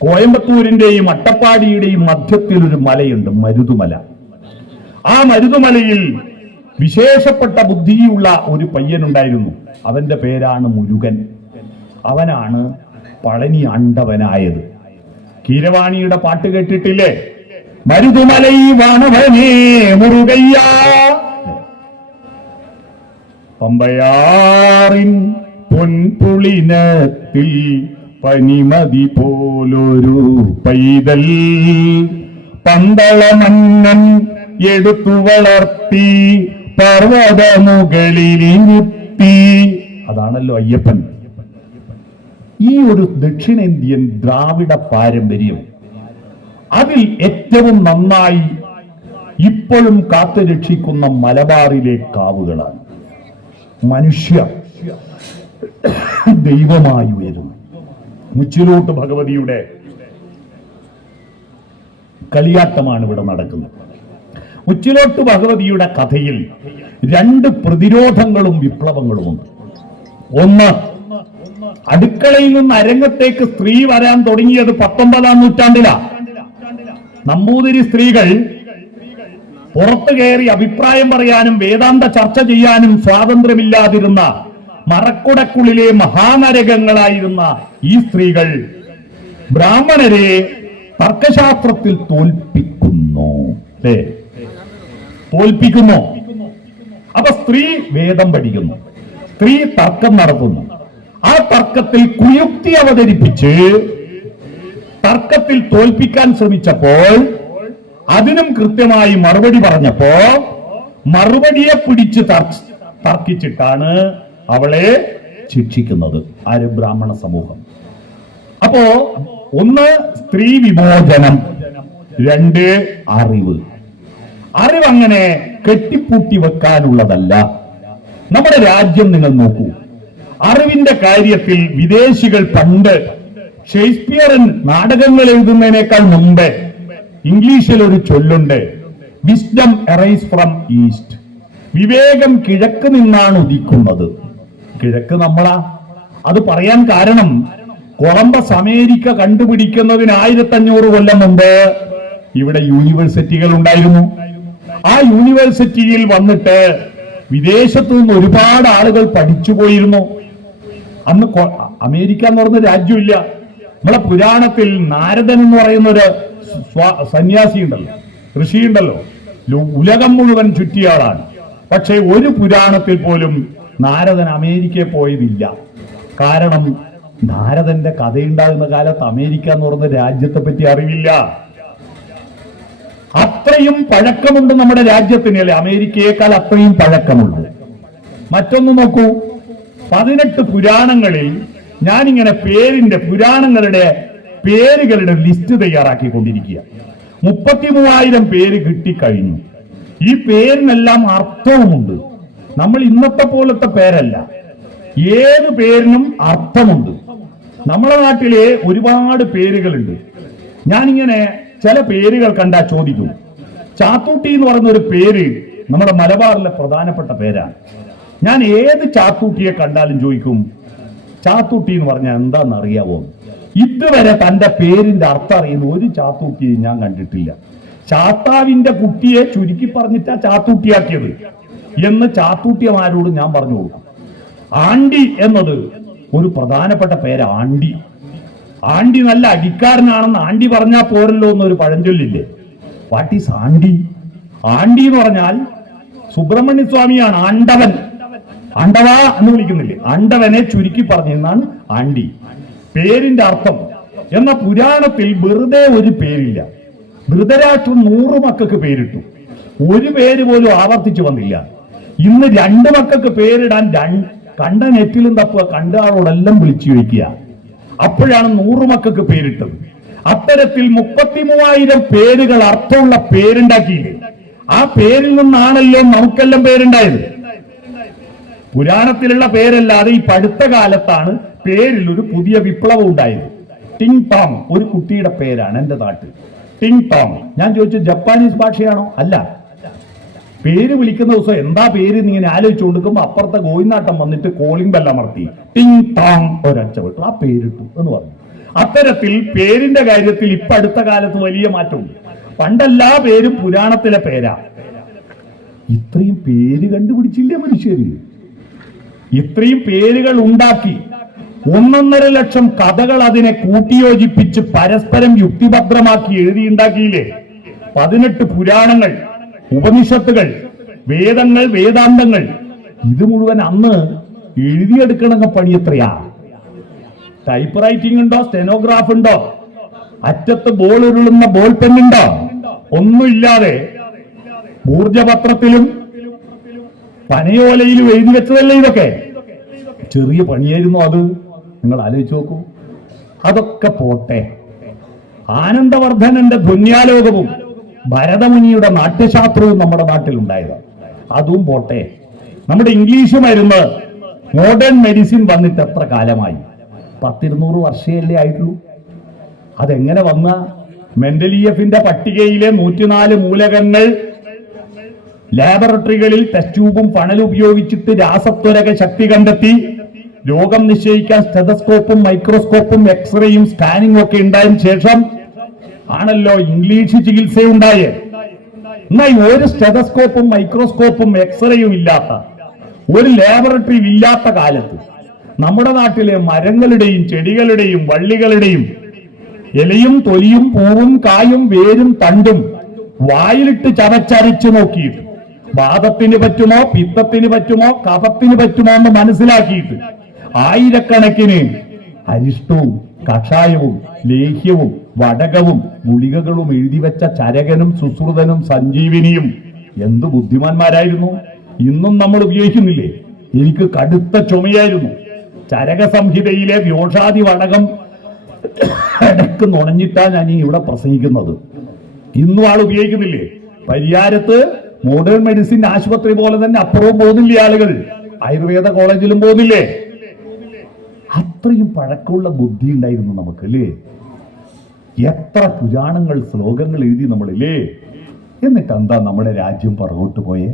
കോയമ്പത്തൂരിന്റെയും അട്ടപ്പാടിയുടെയും മധ്യത്തിൽ ഒരു മലയുണ്ട്, മരുതുമല. ആ മരുതുമലയിൽ വിശേഷപ്പെട്ട ബുദ്ധിയുള്ള ഒരു പയ്യനുണ്ടായിരുന്നു. അവന്റെ പേരാണ് മുരുകൻ. അവനാണ് പളനി അണ്ടവനായത്. കീരവാണിയുടെ പാട്ട് കേട്ടിട്ടില്ലേ? മരുതുമലൈ വാണവനേ മുറുകയ്യ, പമ്പയാറിൻ പൊൻപുളിനത്തിൽ പനിമതി പോലൊരു പൈതൽ പന്തളമന്നൻ എടുത്തു വളർത്തി പർവ്വതമുകളിലിരുത്തി. അതാണല്ലോ അയ്യപ്പൻ. ഈ ഒരു ദക്ഷിണേന്ത്യൻ ദ്രാവിഡ പാരമ്പര്യം, അതിൽ ഏറ്റവും നന്നായി ഇപ്പോഴും കാത്തുരക്ഷിക്കുന്ന മലബാറിലെ കാവുകളാണ്. മനുഷ്യ ദൈവമായി ഉയരുന്നു. മുച്ചിലോട്ട് ഭഗവതിയുടെ കളിയാട്ടമാണ് ഇവിടെ നടക്കുന്നത്. മുച്ചിലോട്ട് ഭഗവതിയുടെ കഥയിൽ രണ്ട് പ്രതിരോധങ്ങളും വിപ്ലവങ്ങളുമുണ്ട്. ഒന്ന്, അടുക്കളയിൽ നിന്ന് അരങ്ങത്തേക്ക് സ്ത്രീ വരാൻ തുടങ്ങിയത് 19-ാം നൂറ്റാണ്ടിലാണ്. നമ്പൂതിരി സ്ത്രീകൾ പുറത്തു കയറി അഭിപ്രായം പറയാനും വേദാന്ത ചർച്ച ചെയ്യാനും സ്വാതന്ത്ര്യമില്ലാതിരുന്ന മറക്കുടക്കുള്ളിലെ മഹാനരകങ്ങളായിരുന്ന ഈ സ്ത്രീകൾ ബ്രാഹ്മണരെ തർക്കശാസ്ത്രത്തിൽ തോൽപ്പിക്കുന്നു. തോൽപ്പിക്കുന്നു. അപ്പൊ സ്ത്രീ വേദം പഠിക്കുന്നു, സ്ത്രീ തർക്കം നടത്തുന്നു. ആ തർക്കത്തിൽ കുയുക്തി അവതരിപ്പിച്ച് തർക്കത്തിൽ തോൽപ്പിക്കാൻ ശ്രമിച്ചപ്പോൾ അതിനും കൃത്യമായി മറുപടി പറഞ്ഞപ്പോ മറുപടിയെ പിടിച്ച് തർക്കിച്ചിട്ടാണ് അവളെ ശിക്ഷിക്കുന്നത്. ആര്? ബ്രാഹ്മണ സമൂഹം. അപ്പോ ഒന്ന് സ്ത്രീ വിമോചനം, രണ്ട് അറിവ്. അറിവ് അങ്ങനെ കെട്ടിപ്പൂട്ടി വെക്കാനുള്ളതല്ല. നമ്മുടെ രാജ്യം നിങ്ങൾ നോക്കൂ. അറിവിന്റെ കാര്യത്തിൽ വിദേശികൾ പണ്ട് ഷേക്സ്പിയറൻ നാടകങ്ങൾ എഴുതുന്നതിനേക്കാൾ മുമ്പേ ഇംഗ്ലീഷിൽ ഒരു ചൊല്ലുണ്ട്, വിസ്ഡം എറൈസ് ഫ്രം ഈസ്റ്റ്. വിവേകം കിഴക്ക് നിന്നാണ് ഉദിക്കുന്നത്. കിഴക്ക് നമ്മളാ. അത് പറയാൻ കാരണം കൊളംബസ് അമേരിക്ക കണ്ടുപിടിക്കുന്നതിന് 1500 കൊല്ലം മുമ്പ് ഇവിടെ യൂണിവേഴ്സിറ്റികൾ ഉണ്ടായിരുന്നു. ആ യൂണിവേഴ്സിറ്റിയിൽ വന്നിട്ട് വിദേശത്തു നിന്ന് ഒരുപാട് ആളുകൾ പഠിച്ചു പോയിരുന്നു. അന്ന് അമേരിക്ക എന്ന് പറഞ്ഞ രാജ്യമില്ല. നമ്മളെ പുരാണത്തിൽ നാരദൻ എന്ന് പറയുന്ന ഒരു സന്യാസി ഉണ്ടല്ലോ, ഋഷി ഉണ്ടല്ലോ, ഉലകം മുഴുവൻ ചുറ്റിയ ആളാണ്. പക്ഷെ ഒരു പുരാണത്തിൽ പോലും നാരദൻ അമേരിക്കയിൽ പോയതില്ല. കാരണം നാരദന്റെ കഥയുണ്ടാകുന്ന കാലത്ത് അമേരിക്ക എന്ന് പറയുന്ന രാജ്യത്തെ പറ്റി അറിവില്ല. അത്രയും പഴക്കമുണ്ട് നമ്മുടെ രാജ്യത്തിന്. അല്ലെ, അമേരിക്കയേക്കാൾ അത്രയും പഴക്കമുണ്ട്. മറ്റൊന്ന് നോക്കൂ, 18 പുരാണങ്ങളിൽ ഞാനിങ്ങനെ പുരാണങ്ങളുടെ പേരുകളുടെ ലിസ്റ്റ് തയ്യാറാക്കിക്കൊണ്ടിരിക്കുക. 33,000 പേര് കിട്ടിക്കഴിഞ്ഞു. ഈ പേരിനെല്ലാം അർത്ഥവുമുണ്ട്. നമ്മൾ ഇന്നത്തെ പോലത്തെ പേരല്ല, ഏത് പേരിനും അർത്ഥമുണ്ട്. നമ്മുടെ നാട്ടിലെ ഒരുപാട് പേരുകളുണ്ട്. ഞാനിങ്ങനെ ചില പേരുകൾ കണ്ടാ ചോദിക്കും. ചാത്തൂട്ടി എന്ന് പറയുന്ന ഒരു പേര് നമ്മുടെ മലബാറിലെ പ്രധാനപ്പെട്ട പേരാണ്. ഞാൻ ഏത് ചാത്തൂട്ടിയെ കണ്ടാലും ചോദിക്കും, ചാത്തൂട്ടി എന്ന് പറഞ്ഞാൽ എന്താണെന്ന് അറിയാവോ? ഇതുവരെ തന്റെ പേരിന്റെ അർത്ഥം അറിയുന്ന ഒരു ചാത്തൂട്ടിയെ ഞാൻ കണ്ടിട്ടില്ല. ചാത്താവിന്റെ കുട്ടിയെ ചുരുക്കി പറഞ്ഞിട്ടാ ചാത്തൂട്ടിയാക്കിയത് എന്ന് ചാത്തൂട്ടിയമാരോട് ഞാൻ പറഞ്ഞു കൊടുക്കും. ആണ്ടി എന്നത് ഒരു പ്രധാനപ്പെട്ട പേര്. ആണ്ടി ആണ്ടി നല്ല അടിക്കാരനാണെന്ന് ആണ്ടി പറഞ്ഞാൽ പോരല്ലോ എന്നൊരു പഴഞ്ചൊല്ലില്ലേ? What is Andi? ആണ്ടി എന്ന് പറഞ്ഞാൽ സുബ്രഹ്മണ്യ സ്വാമിയാണ് ആണ്ടവൻ. ആണ്ടവ എന്ന് വിളിക്കുന്നില്ലേ? ആണ്ടവനെ ചുരുക്കി പറഞ്ഞാണ് ആണ്ടി. പേരിന്റെ അർത്ഥം. എന്ന പുരാണത്തിൽ വെറുതെ ഒരു പേരില്ല. ധൃതരാഷ്ട്രം 100 മക്കൾക്ക് പേരിട്ടു, ഒരു പേര് പോലും ആവർത്തിച്ചു വന്നില്ല. ഇന്ന് 2 മക്കൾക്ക് പേരിടാൻ കണ്ട നെറ്റിലും തപ്പുക, കണ്ട ആളോടെല്ലാം വിളിച്ചു ചോദിക്കുക. അപ്പോഴാണ് 100 മക്കൾക്ക് പേരിട്ടത്. അത്തരത്തിൽ 33,000 പേരുകൾ അർത്ഥമുള്ള പേരുണ്ടാക്കിയില്ലേ? ആ പേരിൽ നിന്നാണല്ലോ നമുക്കെല്ലാം പേരുണ്ടായത്. പുരാണത്തിലുള്ള പേരല്ലാതെ ഈ അടുത്ത കാലത്താണ് പേരിൽ ഒരു പുതിയ വിപ്ലവം ഉണ്ടായത്. ടിങ് ടോങ് ഒരു കുട്ടിയുടെ പേരാണ് എന്റെ നാട്ടിൽ. ടിങ് ടോങ്. ഞാൻ ചോദിച്ചു, ജപ്പാനീസ് ഭാഷയാണോ? അല്ല. പേര് വിളിക്കുന്ന ദിവസം എന്താ പേര് ഇങ്ങനെ ആലോചിച്ചു കൊടുക്കുമ്പോ അപ്പുറത്തെ ഗോയിനാട്ടം വന്നിട്ട് കോളിംഗ് ബെൽ അമർത്തി ടിങ് ടോങ് ഒരൊച്ച വിട്ടു, ആ പേരിട്ടു എന്ന് പറഞ്ഞു. അത്തരത്തിൽ പേരിന്റെ കാര്യത്തിൽ ഇപ്പൊ അടുത്ത കാലത്ത് വലിയ മാറ്റമുണ്ട്. പണ്ടെല്ലാ പേരും പുരാണത്തിലെ പേരാ. ഇത്രയും പേര് കണ്ടുപിടിച്ചില്ലേ മനുഷ്യര്? ഇത്രയും പേരുകൾ ഉണ്ടാക്കി 1.5 ലക്ഷം കഥകൾ അതിനെ കൂട്ടിയോജിപ്പിച്ച് പരസ്പരം യുക്തിഭദ്രമാക്കി എഴുതിയുണ്ടാക്കിയില്ലേ? 18 പുരാണങ്ങൾ, ഉപനിഷത്തുകൾ, വേദങ്ങൾ, വേദാന്തങ്ങൾ, ഇത് മുഴുവൻ അന്ന് എഴുതിയെടുക്കണമെന്ന പണി എത്രയാ? ടൈപ്പ് റൈറ്റിംഗ് ഉണ്ടോ? സ്റ്റെനോഗ്രാഫ് ഉണ്ടോ? അറ്റത്ത് ബോൾ ഉരുളുന്ന ബോൾ പെന്നുണ്ടോ? ഒന്നുമില്ലാതെ ഊർജപത്രത്തിലും പനയോലയിലും എഴുതി വെച്ചതല്ലേ ഇതൊക്കെ? ചെറിയ പണിയായിരുന്നു അത്. നിങ്ങൾ ആലോചിച്ച് നോക്കൂ. അതൊക്കെ പോട്ടെ, ആനന്ദവർദ്ധനന്റെ ധ്വന്യാലോകവും ഭരതമുനിയുടെ നാട്യശാസ്ത്രവും നമ്മുടെ നാട്ടിലുണ്ടായത്, അതും പോട്ടെ. നമ്മുടെ ഇംഗ്ലീഷ് മരുന്ന്, മോഡേൺ മെഡിസിൻ വന്നിട്ട് എത്ര കാലമായി? 100-200 വർഷമല്ലേ ആയിട്ടുള്ളൂ. അതെങ്ങനെ വന്ന? മെന്റലിയഫിന്റെ പട്ടികയിലെ 104 മൂലകങ്ങൾ ലാബറട്ടറികളിൽ ടെസ്റ്റ് ട്യൂബും ഫണലും ഉപയോഗിച്ചിട്ട് രാസത്വരക ശക്തി കണ്ടെത്തി രോഗം നിശ്ചയിക്കാൻ സ്റ്റെതസ്കോപ്പും മൈക്രോസ്കോപ്പും എക്സ്റേയും സ്കാനിങ്ങും ഒക്കെ ഉണ്ടായതിനു ശേഷം ആണല്ലോ ഇംഗ്ലീഷ് ചികിത്സയുണ്ടായേ. എന്നാൽ ഒരു സ്റ്റെതസ്കോപ്പും മൈക്രോസ്കോപ്പും എക്സ്റേയും ഇല്ലാത്ത, ഒരു ലാബറട്ടറിയും ഇല്ലാത്ത കാലത്ത് നമ്മുടെ നാട്ടിലെ മരങ്ങളുടെയും ചെടികളുടെയും വള്ളികളുടെയും ഇലയും തൊലിയും പൂവും കായും വേരും തണ്ടും വായിലിട്ട് ചവച്ചരച്ചു നോക്കിയിട്ട് വാദത്തിന് പറ്റുമോ, പിത്തത്തിന് പറ്റുമോ, കഫത്തിന് പറ്റുമോ എന്ന് മനസ്സിലാക്കിയിട്ട് ആയിരക്കണക്കിന് അരിഷ്ടവും കഷായവും ലേഹ്യവും വടകവും ഗുളികകളും എഴുതി വെച്ച ചരകനും സുശ്രുതനും സഞ്ജീവിനിയും എന്ത് ബുദ്ധിമാന്മാരായിരുന്നു! ഇന്നും നമ്മൾ ഉപയോഗിക്കുന്നില്ലേ? എനിക്ക് കടുത്ത ചുമയായിരുന്നു. ചരക സംഹിതയിലെ വ്യോഷാദി വടകം ഇടക്ക് നുണഞ്ഞിട്ടാ ഞാൻ ഇവിടെ പ്രസംഗിക്കുന്നത്. ഇന്നും ആൾ ഉപയോഗിക്കുന്നില്ലേ? പരിയാരത്ത് മോഡേൺ മെഡിസിൻ ആശുപത്രി പോലെ തന്നെ അപ്പുറവും പോകുന്നില്ലേ ആളുകൾ? ആയുർവേദ കോളേജിലും പോകുന്നില്ലേ? അത്രയും പഴക്കമുള്ള ബുദ്ധി ഉണ്ടായിരുന്നു നമുക്ക് അല്ലേ? എത്ര പുരാണങ്ങൾ, ശ്ലോകങ്ങൾ എഴുതി നമ്മളില്ലേ? എന്നിട്ട് എന്താ നമ്മുടെ രാജ്യം പുറകോട്ട് പോയേ?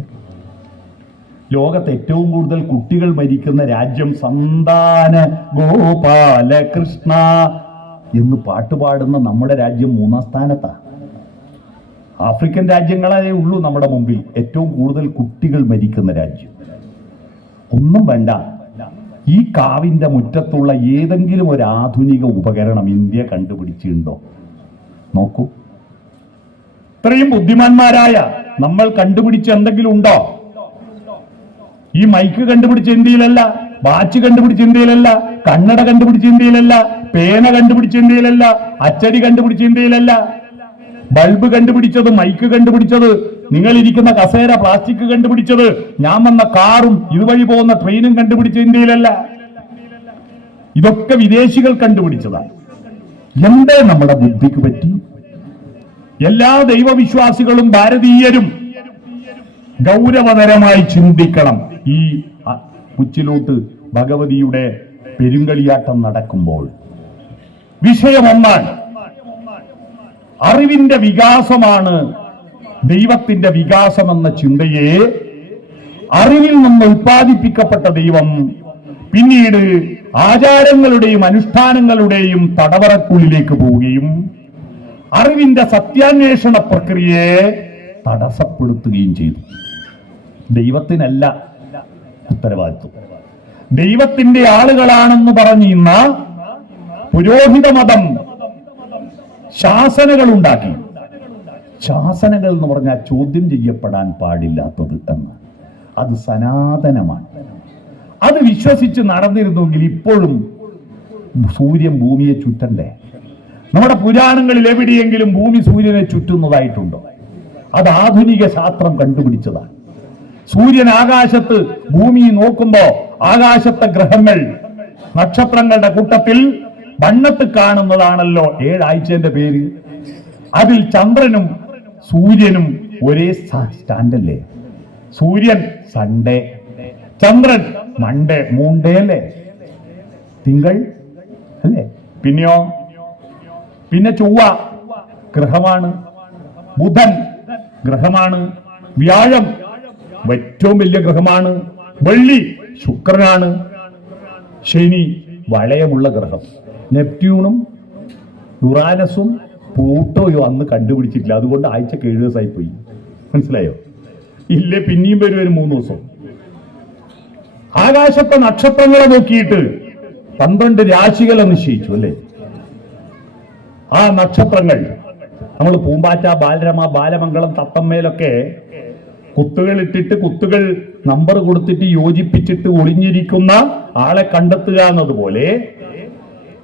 ലോകത്ത് ഏറ്റവും കൂടുതൽ കുട്ടികൾ മരിക്കുന്ന രാജ്യം സന്താന ഗോപാല കൃഷ്ണ എന്ന് പാട്ടുപാടുന്ന നമ്മുടെ രാജ്യം 3-ാം സ്ഥാനത്താ. ആഫ്രിക്കൻ രാജ്യങ്ങളെ ഉള്ളൂ നമ്മുടെ മുമ്പിൽ ഏറ്റവും കൂടുതൽ കുട്ടികൾ മരിക്കുന്ന രാജ്യം. ഒന്നും വേണ്ട, ഈ കാവിന്റെ മുറ്റത്തുള്ള ഏതെങ്കിലും ഒരു ആധുനിക ഉപകരണം ഇന്ത്യ കണ്ടുപിടിച്ചിട്ടുണ്ടോ? നോക്കൂ. ഇത്രയും ബുദ്ധിമാന്മാരായ നമ്മൾ കണ്ടുപിടിച്ച എന്തെങ്കിലും ഉണ്ടോ? ഈ മൈക്ക് കണ്ടുപിടിച്ച ഇന്ത്യയിലല്ല, വാച്ച് കണ്ടുപിടിച്ച ഇന്ത്യയിലല്ല, കണ്ണട കണ്ടുപിടിച്ച ഇന്ത്യയിലല്ല, പേന കണ്ടുപിടിച്ച ഇന്ത്യയിലല്ല, അച്ചടി കണ്ടുപിടിച്ച ഇന്ത്യയിലല്ല. ബൾബ് കണ്ടുപിടിച്ചത്, മൈക്ക് കണ്ടുപിടിച്ചത്, നിങ്ങൾ ഇരിക്കുന്ന കസേര പ്ലാസ്റ്റിക് കണ്ടുപിടിച്ചത്, ഞാൻ വന്ന കാറും ഇതുവഴി പോകുന്ന ട്രെയിനും കണ്ടുപിടിച്ച ഇന്ത്യയിലല്ല. ഇതൊക്കെ വിദേശികൾ കണ്ടുപിടിച്ചതാണ്. എന്തേ നമ്മുടെ ബുദ്ധിക്ക് പറ്റി? എല്ലാ ദൈവവിശ്വാസികളും ഭാരതീയരും ഗൗരവതരമായി ചിന്തിക്കണം. ഈ ഉച്ചിലോട്ട് ഭഗവതിയുടെ പെരുങ്കളിയാട്ടം നടക്കുമ്പോൾ വിഷയമൊന്നാണ്. അറിവിന്റെ വികാസമാണ് ദൈവത്തിന്റെ വികാസമെന്ന ചിന്തയെ അറിവിൽ നിന്ന് ഉത്പാദിപ്പിക്കപ്പെട്ട ദൈവം പിന്നീട് ആചാരങ്ങളുടെയും അനുഷ്ഠാനങ്ങളുടെയും തടവറക്കുള്ളിലേക്ക് പോവുകയും അറിവിന്റെ സത്യാന്വേഷണ പ്രക്രിയയെ തടസ്സപ്പെടുത്തുകയും ചെയ്തു. ദൈവത്തിനല്ല ഉത്തരവാദിത്വം. ദൈവത്തിന്റെ ആളുകളാണെന്ന് പറഞ്ഞിരുന്ന പുരോഹിത മതം ശാസനകൾ ഉണ്ടാക്കി. ശാസനകൾ എന്ന് പറഞ്ഞാൽ ചോദ്യം ചെയ്യപ്പെടാൻ പാടില്ലാത്തത് എന്ന്. അത് സനാതനമാണ്. അത് വിശ്വസിച്ച് നടന്നിരുന്നെങ്കിൽ ഇപ്പോഴും സൂര്യൻ ഭൂമിയെ ചുറ്റണ്ടേ? നമ്മുടെ പുരാണങ്ങളിൽ എവിടെയെങ്കിലും ഭൂമി സൂര്യനെ ചുറ്റുന്നതായിട്ടുണ്ടോ? അത് ആധുനിക ശാസ്ത്രം കണ്ടുപിടിച്ചതാണ്. സൂര്യൻ ആകാശത്ത് ഭൂമി നോക്കുമ്പോ ആകാശത്തെ ഗ്രഹങ്ങൾ നക്ഷത്രങ്ങളുടെ കൂട്ടത്തിൽ വണ്ണത്ത് കാണുന്നതാണല്ലോ 7 ആഴ്ചന്റെ പേര്. അതിൽ ചന്ദ്രനും സൂര്യനും ഒരേ സ്റ്റാൻഡല്ലേ? സൂര്യൻ സൺഡേ, ചന്ദ്രൻ മൺഡേ, മൂൺഡേ അല്ലേ? തിങ്കൾ അല്ലേ? പിന്നെയോ? പിന്നെ ചൊവ്വ ഗ്രഹമാണ്, ബുധൻ ഗ്രഹമാണ്, വ്യാഴം ഏറ്റവും വലിയ ഗ്രഹമാണ്, വെള്ളി ശുക്രനാണ്, ശനി വളയമുള്ള ഗ്രഹം. നെപ്റ്റ്യൂണും യുറാനസും പ്ലൂട്ടോയോ അന്ന് കണ്ടുപിടിച്ചിട്ടില്ല. അതുകൊണ്ട് ആഴ്ചക്ക് 7 ദിവസമായി പോയി. മനസ്സിലായോ? ഇല്ലേ, പിന്നെയും വരും 3 ദിവസം. ആകാശത്തെ നക്ഷത്രങ്ങളെ നോക്കിയിട്ട് 12 രാശികളെ നിശ്ചയിച്ചു അല്ലേ? ആ നക്ഷത്രങ്ങൾ നമ്മൾ പൂമ്പാറ്റ, ബാലരമ, ബാലമംഗളം, തത്തമ്മയിലൊക്കെ കുത്തുകൾ ഇട്ടിട്ട് കുത്തുകൾ നമ്പർ കൊടുത്തിട്ട് യോജിപ്പിച്ചിട്ട് ഒളിഞ്ഞിരിക്കുന്ന ആളെ കണ്ടെത്തുക എന്നതുപോലെ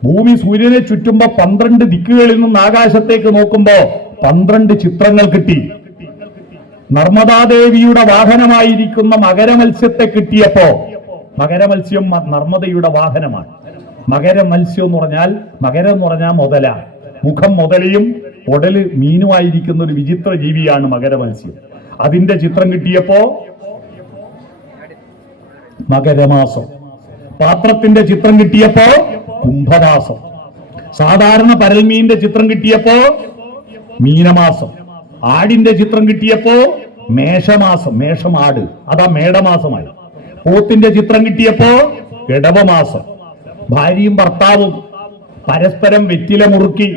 ഭൂമി സൂര്യനെ ചുറ്റുമ്പോ 12 ദിക്കുകളിൽ നിന്ന് ആകാശത്തേക്ക് നോക്കുമ്പോ 12 ചിത്രങ്ങൾ കിട്ടി. നർമ്മദാദേവിയുടെ വാഹനമായിരിക്കുന്ന മകരമത്സ്യത്തെ കിട്ടിയപ്പോ, മകരമത്സ്യം നർമ്മദയുടെ വാഹനമാണ്. മകരമത്സ്യം എന്ന് പറഞ്ഞാൽ മുതല, മുഖം മുതലയും ഉടല് മീനുമായിരിക്കുന്ന ഒരു വിചിത്ര ജീവിയാണ് മകരമത്സ്യം. അതിന്റെ ചിത്രം കിട്ടിയപ്പോ മകരമാസം. പാത്രത്തിന്റെ ചിത്രം കിട്ടിയപ്പോ കുംഭമാസം. സാധാരണ പരൽമീന്റെ ചിത്രം കിട്ടിയപ്പോ മീനമാസം. ആടിന്റെ ചിത്രം കിട്ടിയപ്പോ മേഷമാസം. മേഷം ആട്, അതാ മേടമാസമായി. പോത്തിന്റെ ചിത്രം കിട്ടിയപ്പോ ഇടവമാസം. ഭാര്യയും ഭർത്താവും പരസ്പരം വെറ്റില മുറുക്കി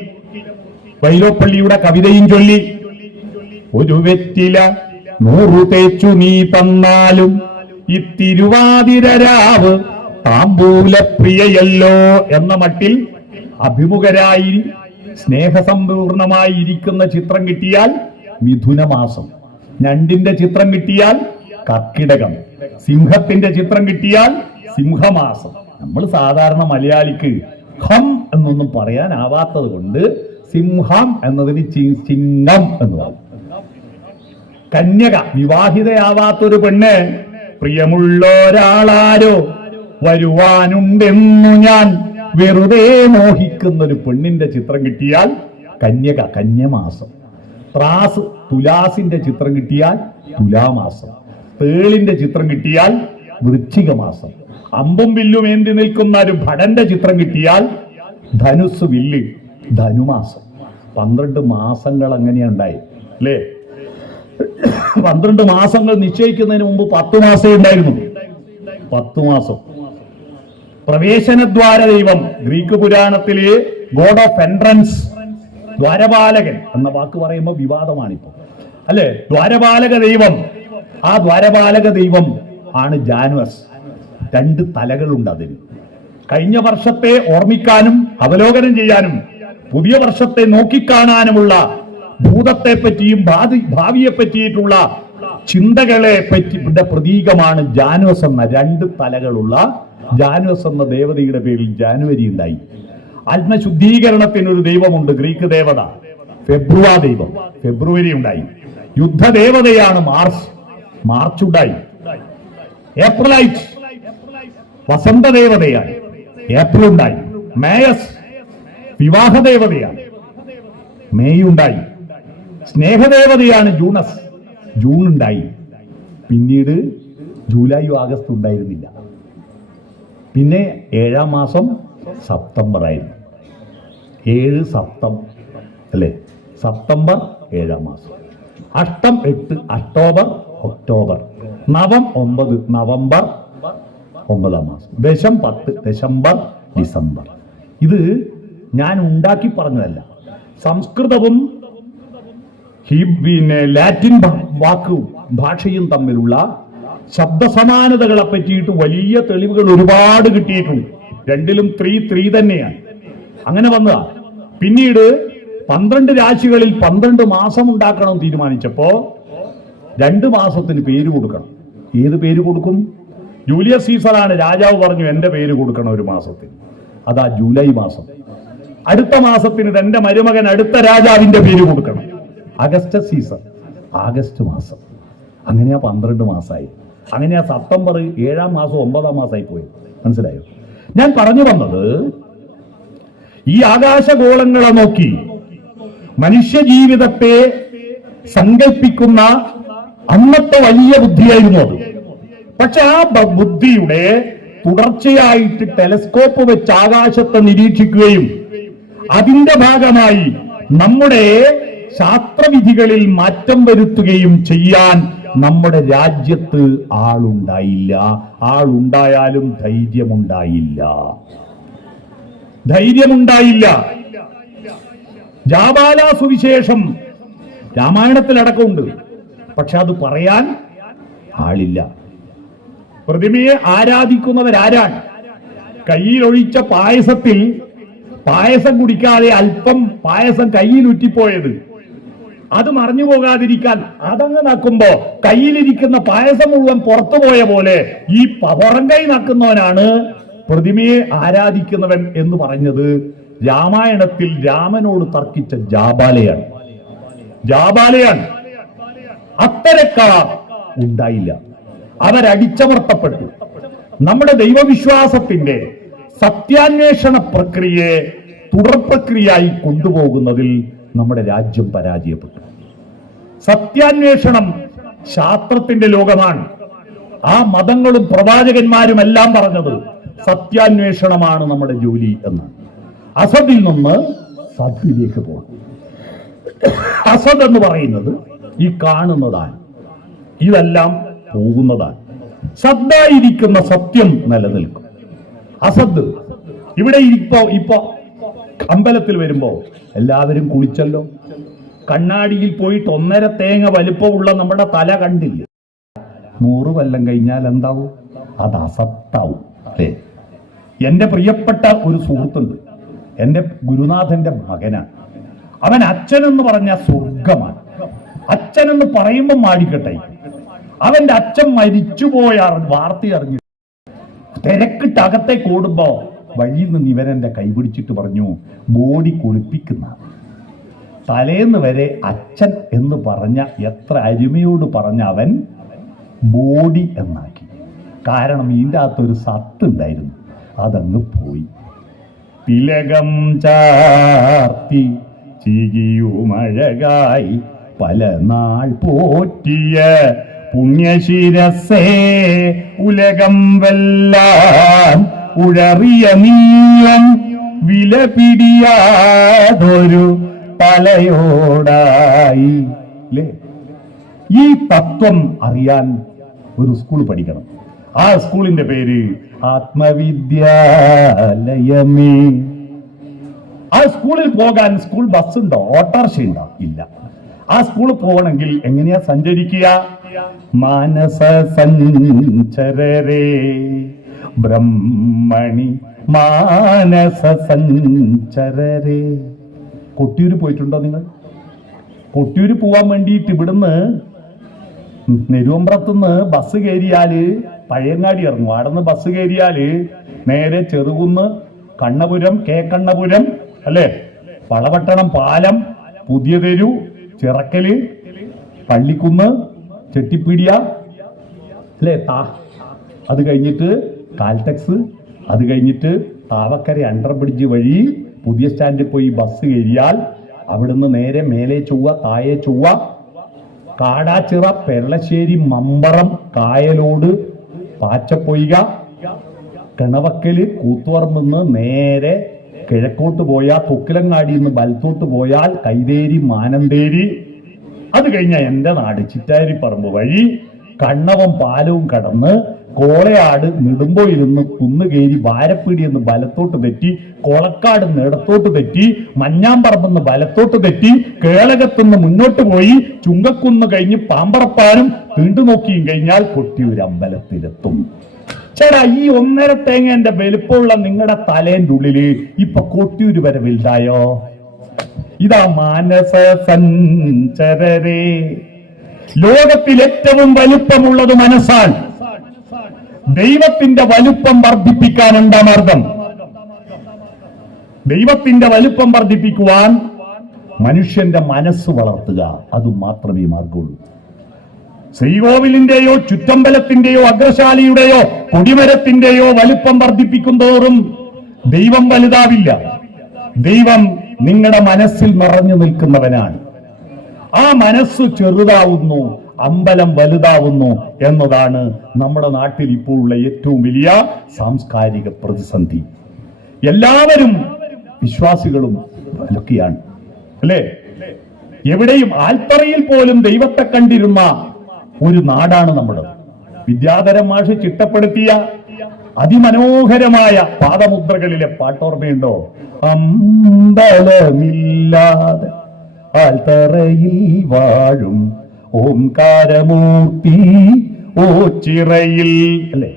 വൈലോപ്പള്ളിയുടെ കവിതയും ചൊല്ലി, ഒരു വെറ്റില 100 തേച്ചു നീ തന്നാലും ഈ തിരുവാതിരരാവ് താമ്പൂലപ്രിയയല്ലോ എന്ന മട്ടിൽ അഭിമുഖരായി സ്നേഹസമ്പൂർണമായി ഇരിക്കുന്ന ചിത്രം കിട്ടിയാൽ മിഥുനമാസം. ഞണ്ടിന്റെ ചിത്രം കിട്ടിയാൽ കർക്കിടകം. സിംഹത്തിന്റെ ചിത്രം കിട്ടിയാൽ സിംഹമാസം. നമ്മൾ സാധാരണ മലയാളിക്ക് ഹം എന്നൊന്നും പറയാനാവാത്തത് കൊണ്ട് സിംഹം എന്നതിന് ചിങ്ങം എന്ന് പറയും. കന്യക, വിവാഹിതയാവാത്തൊരു പെണ്ണ്, പ്രിയമുള്ളൊരാളാരോ വരുവാനുണ്ടെന്നു ഞാൻ വെറുതെ മോഹിക്കുന്നൊരു പെണ്ണിന്റെ ചിത്രം കിട്ടിയാൽ കന്യക, കന്യമാസം. ത്രാസ്, തുലാസിന്റെ ചിത്രം കിട്ടിയാൽ തുലാമാസം. തേളിന്റെ ചിത്രം കിട്ടിയാൽ വൃശ്ചിക മാസം. അമ്പും വില്ലും ഏന്തി നിൽക്കുന്ന ഒരു ഭടന്റെ ചിത്രം കിട്ടിയാൽ ധനുസ്, വില്ല്, ധനുമാസം. 12 മാസങ്ങൾ അങ്ങനെയുണ്ടായി അല്ലേ? 12 മാസങ്ങൾ നിശ്ചയിക്കുന്നതിന് മുമ്പ് 10 മാസമേ ഉണ്ടായിരുന്നു. 10 മാസം. പ്രവേശനദ്വാര ദൈവം, ഗ്രീക്ക് പുരാണത്തിലെ ഗോഡ് ഓഫ് എൻട്രൻസ്, ദ്വാരപാലകൻ എന്ന വാക്ക് പറയുമ്പോൾ വിവാദമാണിപ്പോ അല്ലെ? ദ്വാരപാലക ദൈവം, ആ ദ്വാരപാലക ദൈവം ആണ് ജാനുവസ്. 2 തലകളുണ്ട് അതിന്. കഴിഞ്ഞ വർഷത്തെ ഓർമ്മിക്കാനും അവലോകനം ചെയ്യാനും പുതിയ വർഷത്തെ നോക്കിക്കാണാനുമുള്ള ഭൂതത്തെ പറ്റിയും ഭാവിയെ പറ്റിയിട്ടുള്ള ചിന്തകളെ പറ്റി പ്രതീകമാണ് ജാനുവസ് എന്ന 2 തലകളുള്ള ജാനുവസ് എന്ന ദേവതയുടെ പേരിൽ ജാനുവരി ഉണ്ടായി. ആത്മശുദ്ധീകരണത്തിനൊരു ദൈവമുണ്ട്, ഗ്രീക്ക് ദേവത ഫെബ്രുവ ദൈവം, ഫെബ്രുവരി ഉണ്ടായി. യുദ്ധദേവതയാണ് മാർച്ച്, മാർച്ച് ഉണ്ടായി. ഏപ്രിലൈറ്റ് വസന്ത ദേവതയാണ്, ഏപ്രിൽ ഉണ്ടായി. മേയസ് വിവാഹദേവതയാണ്, മേയ് ഉണ്ടായി. സ്നേഹദേവതയാണ് ജൂണസ്, ജൂൺ ഉണ്ടായി. പിന്നീട് ജൂലൈയും ആഗസ്റ്റ് ഉണ്ടായിരുന്നില്ല. പിന്നെ 7-ാം മാസം സെപ്റ്റംബർ ആയിരുന്നു. 7 സപ്തം അല്ലേ? സെപ്റ്റംബർ 7-ാം മാസം. അഷ്ടം 8, ഒക്ടോബർ, ഒക്ടോബർ. നവം 9, നവംബർ 9-ാം മാസം. ദശം 10, ദശംബർ, ഡിസംബർ. ഇത് ഞാൻ ഉണ്ടാക്കി പറഞ്ഞതല്ല. സംസ്കൃതവും ലാറ്റിൻ ഭാഷയും തമ്മിലുള്ള ശബ്ദസമാനതകളെ പറ്റിയിട്ട് വലിയ തെളിവുകൾ ഒരുപാട് കിട്ടിയിട്ടുണ്ട്. രണ്ടിലും 3 തന്നെയാണ്. അങ്ങനെ വന്നതാ. പിന്നീട് 12 രാശികളിൽ 12 മാസം ഉണ്ടാക്കണം തീരുമാനിച്ചപ്പോ 2 മാസത്തിന് പേര് കൊടുക്കണം. ഏത് പേര് കൊടുക്കും? ജൂലിയസ് സീസറാണ് രാജാവ് പറഞ്ഞു എന്റെ പേര് കൊടുക്കണം ഒരു മാസത്തിന്. അതാ ജൂലൈ മാസം. അടുത്ത മാസത്തിന് തന്റെ മരുമകൻ അടുത്ത രാജാവിന്റെ പേര് കൊടുക്കണം. അഗസ്റ്റസ് സീസർ, ആഗസ്റ്റ് മാസം. അങ്ങനെയാ 12 മാസമായി. അങ്ങനെയാ സെപ്റ്റംബർ 7-ാം മാസം 9-ാം മാസമായി പോയി. മനസ്സിലായോ? ഞാൻ പറഞ്ഞു വന്നത്, ഈ ആകാശഗോളങ്ങളെ നോക്കി മനുഷ്യ ജീവിതത്തെ സങ്കല്പിക്കുന്ന അന്നത്തെ വലിയ ബുദ്ധിയായിരുന്നു അത്. പക്ഷെ ആ ബുദ്ധിയുടെ തുടർച്ചയായിട്ട് ടെലസ്കോപ്പ് വെച്ച് ആകാശത്തെ നിരീക്ഷിക്കുകയും അതിന്റെ ഭാഗമായി നമ്മുടെ ശാസ്ത്രവിധികളിൽ മാറ്റം വരുത്തുകയും ചെയ്യാൻ നമ്മുടെ രാജ്യത്ത് ആളുണ്ടായില്ല. ആളുണ്ടായാലും ധൈര്യമുണ്ടായില്ല. ജാബാല സുവിശേഷം രാമായണത്തിലടക്കമുണ്ട്, പക്ഷെ അത് പറയാൻ ആളില്ല. പ്രതിമയെ ആരാധിക്കുന്നവരാരാണ്? കയ്യിലൊഴിച്ച പായസത്തിൽ പായസം കുടിക്കാതെ അല്പം പായസം കയ്യിലുറ്റിപ്പോയത് അത് മറിഞ്ഞു പോകാതിരിക്കാൻ അതങ്ങ് നക്കുമ്പോ കയ്യിലിരിക്കുന്ന പായസം മുഴുവൻ പുറത്തു പോയ പോലെ ഈ പുറം കൈ നക്കുന്നവനാണ് പ്രതിമയെ ആരാധിക്കുന്നവൻ എന്ന് പറഞ്ഞത് രാമായണത്തിൽ രാമനോട് തർക്കിച്ച ജാബാലയാണ്. അത്തരക്കാർ ഉണ്ടായില്ല, അവരടിച്ചമർത്തപ്പെട്ടു. നമ്മുടെ ദൈവവിശ്വാസത്തിന്റെ സത്യാന്വേഷണ പ്രക്രിയയെ തുടർ പ്രക്രിയയായി കൊണ്ടുപോകുന്നതിൽ നമ്മുടെ രാജ്യം പരാജയപ്പെട്ടു. സത്യാന്വേഷണം ശാസ്ത്രത്തിന്റെ ലോകമാണ്. ആ മതങ്ങളും പ്രവാചകന്മാരും എല്ലാം പറഞ്ഞത് സത്യാന്വേഷണമാണ് നമ്മുടെ ജോലി എന്ന്. അസദിൽ നിന്ന് സത്തിലേക്ക് പോകണം. അസദ് എന്ന് പറയുന്നത് ഈ കാണുന്നതാണ്, ഇതെല്ലാം പോകുന്നതാണ്. സദ്ദായിരിക്കുന്ന സത്യം നിലനിൽക്കും. അസദ് ഇവിടെ ഇപ്പൊ അമ്പലത്തിൽ വരുമ്പോ എല്ലാവരും കുളിച്ചല്ലോ. കണ്ണാടിയിൽ പോയിട്ട് 1.5 തേങ്ങ വലിപ്പമുള്ള നമ്മുടെ തല കണ്ടില്ലേ? 100 കൊല്ലം കഴിഞ്ഞാൽ എന്താവും? അത് അസത്താവും അല്ലേ? എന്റെ പ്രിയപ്പെട്ട ഒരു സുഹൃത്തുണ്ട്, എന്റെ ഗുരുനാഥന്റെ മകനാണ്. അവൻ അച്ഛനെന്ന് പറഞ്ഞ സ്വർഗമാണ്. അച്ഛനെന്ന് പറയുമ്പോൾ മാടിക്കട്ടെ. അവന്റെ അച്ഛൻ മരിച്ചുപോയ വാർത്ത അറിഞ്ഞു തിരക്കിട്ട് അകത്തേക്ക് ഓടുമ്പോ വഴിയിൽ നിന്ന് ഇവൻ എന്റെ കൈപിടിച്ചിട്ട് പറഞ്ഞു, ബോഡി കുളിപ്പിക്കുന്ന. തലേന്ന് വരെ അച്ഛൻ എന്ന് പറഞ്ഞ എത്ര അരുമയോട് പറഞ്ഞ അവൻ ബോഡി എന്നാക്കി. കാരണം ഇതിൻ്റെ അകത്തൊരു സത്തുണ്ടായിരുന്നു, അതങ്ങ് പോയി. തിലകം ചാർത്തി ചിരിയുമഴകായി പല നാൾ പോറ്റിയ പുണ്യശിരസേ ഉലകം വെല്ലാം ഉഴറിയ നീളം വില പിടിയാതൊരു തലയോടായി. അല്ലേ? ഈ തത്വം അറിയാൻ ഒരു സ്കൂൾ പഠിക്കണം. ആ സ്കൂളിന്റെ പേര് ആത്മവിദ്യാലയമേ. ആ സ്കൂളിൽ പോകാൻ സ്കൂൾ ബസ് ഉണ്ടോ? ഓട്ടോറിക്ഷ ഉണ്ടോ? ഇല്ല. ആ സ്കൂളിൽ പോകണമെങ്കിൽ എങ്ങനെയാ സഞ്ചരിക്കുക? മാനസ സഞ്ചരരേ ബ്രഹ്മണി മാനസ സഞ്ചരരേ. കൊട്ടിയൂര് പോയിട്ടുണ്ടോ നിങ്ങൾ? കൊട്ടിയൂര് പോവാൻ വേണ്ടിയിട്ട് ഇവിടുന്ന് നെരുവമ്പ്രത്തുനിന്ന് ബസ് കയറിയാല് പഴയങ്ങാടി ഇറങ്ങും. അവിടെ നിന്ന് ബസ് കയറിയാല് നേരെ ചെറുകുന്ന്, കണ്ണപുരം, കണ്ണപുരം അല്ലേ, വളപട്ടണം പാലം, പുതിയ തെരു, ചിറക്കല്, പള്ളിക്കുന്ന്, ചെട്ടിപ്പീടിയ അല്ലേ, അത് കഴിഞ്ഞിട്ട് കാൽടെക്സ്, അത് കഴിഞ്ഞിട്ട് താവക്കര അണ്ടർ ബ്രിഡ്ജ് വഴി പുതിയ സ്റ്റാൻഡിൽ പോയി ബസ് കയറിയാൽ അവിടുന്ന് നേരെ മേലെ ചൊവ്വ, താഴെ ചൊവ്വ, കാടാച്ചിറ, പെരളശ്ശേരി, മമ്പറം, കായലോട്, പാച്ചപ്പൊയ്ക, കിണവക്കല്, കൂത്തുപറമ്പ് നേരെ കിഴക്കോട്ട് പോയാൽ തൊക്കിലങ്ങാടി നിന്ന് വലത്തോട്ട് പോയാൽ കൈതേരി, മാനന്തേരി, അത് കഴിഞ്ഞ എന്റെ നാട് ചിറ്റാരിപ്പറമ്പ് വഴി കണ്ണവം പാലവും കടന്ന് കോളയാട് നെടുമ്പോയിരുന്ന് കുന്നുകേരി വാരപ്പീടി എന്ന് വലത്തോട്ട് തെറ്റി, കൊളക്കാട് ഇടത്തോട്ട് തെറ്റി, മഞ്ഞാമ്പറമ്പെന്ന് വലത്തോട്ട് തെറ്റി, കേളകത്തുനിന്ന് മുന്നോട്ട് പോയി ചുങ്കക്കുന്ന് കഴിഞ്ഞ് പാമ്പറപ്പാനും വീണ്ടും നോക്കിയും കഴിഞ്ഞാൽ കൊട്ടിയൂർ അമ്പലത്തിലെത്തും. ചേട്ടാ, ഈ 1.5 തേങ്ങന്റെ വലുപ്പമുള്ള നിങ്ങളുടെ തലേന്റെ ഉള്ളില് ഇപ്പൊ കൊട്ടിയൂര് വരെ വലുതായോ? ഇതാ മാനസ സഞ്ചരരേ. ലോകത്തിൽ ഏറ്റവും വലുപ്പമുള്ളത് മനസ്സാണ്. ദൈവത്തിന്റെ വലുപ്പം വർദ്ധിപ്പിക്കാൻ എന്താ മാർഗം? ദൈവത്തിന്റെ വലുപ്പം വർദ്ധിപ്പിക്കുവാൻ മനുഷ്യന്റെ മനസ്സ് വളർത്തുക, അത് മാത്രമേ മാർഗമുള്ളൂ. ശ്രീകോവിലിന്റെയോ ചുറ്റമ്പലത്തിന്റെയോ അഗ്രശാലയുടെയോ കൊടിമരത്തിന്റെയോ വലുപ്പം വർദ്ധിപ്പിക്കുന്നതോറും ദൈവം വലുതാവില്ല. ദൈവം നിങ്ങളുടെ മനസ്സിൽ നിറഞ്ഞു നിൽക്കുന്നവനാണ്. ആ മനസ്സ് ചെറുതാവുന്നു, അമ്പലം വലുതാവുന്നു എന്നതാണ് നമ്മുടെ നാട്ടിൽ ഇപ്പോൾ ഉള്ള ഏറ്റവും വലിയ സാംസ്കാരിക പ്രതിസന്ധി. എല്ലാവരും വിശ്വാസികളും അലക്കിയാണ് അല്ലേ? എവിടെയും ആൽത്തറയിൽ പോലും ദൈവത്തെ കണ്ടിരുന്ന ഒരു നാടാണ് നമ്മുടെ. വിദ്യാധരൻ മാഷ് ചിട്ടപ്പെടുത്തിയ അതിമനോഹരമായ പാദമുദ്രകളിലെ പാട്ടോർമ്മയുണ്ടോ? അമ്പലമില്ലാതെ ആൽത്തറയിൽ വാഴും ഓംകാരമൂർത്തി ഓച്ചിറയിൽ അല്ലേ?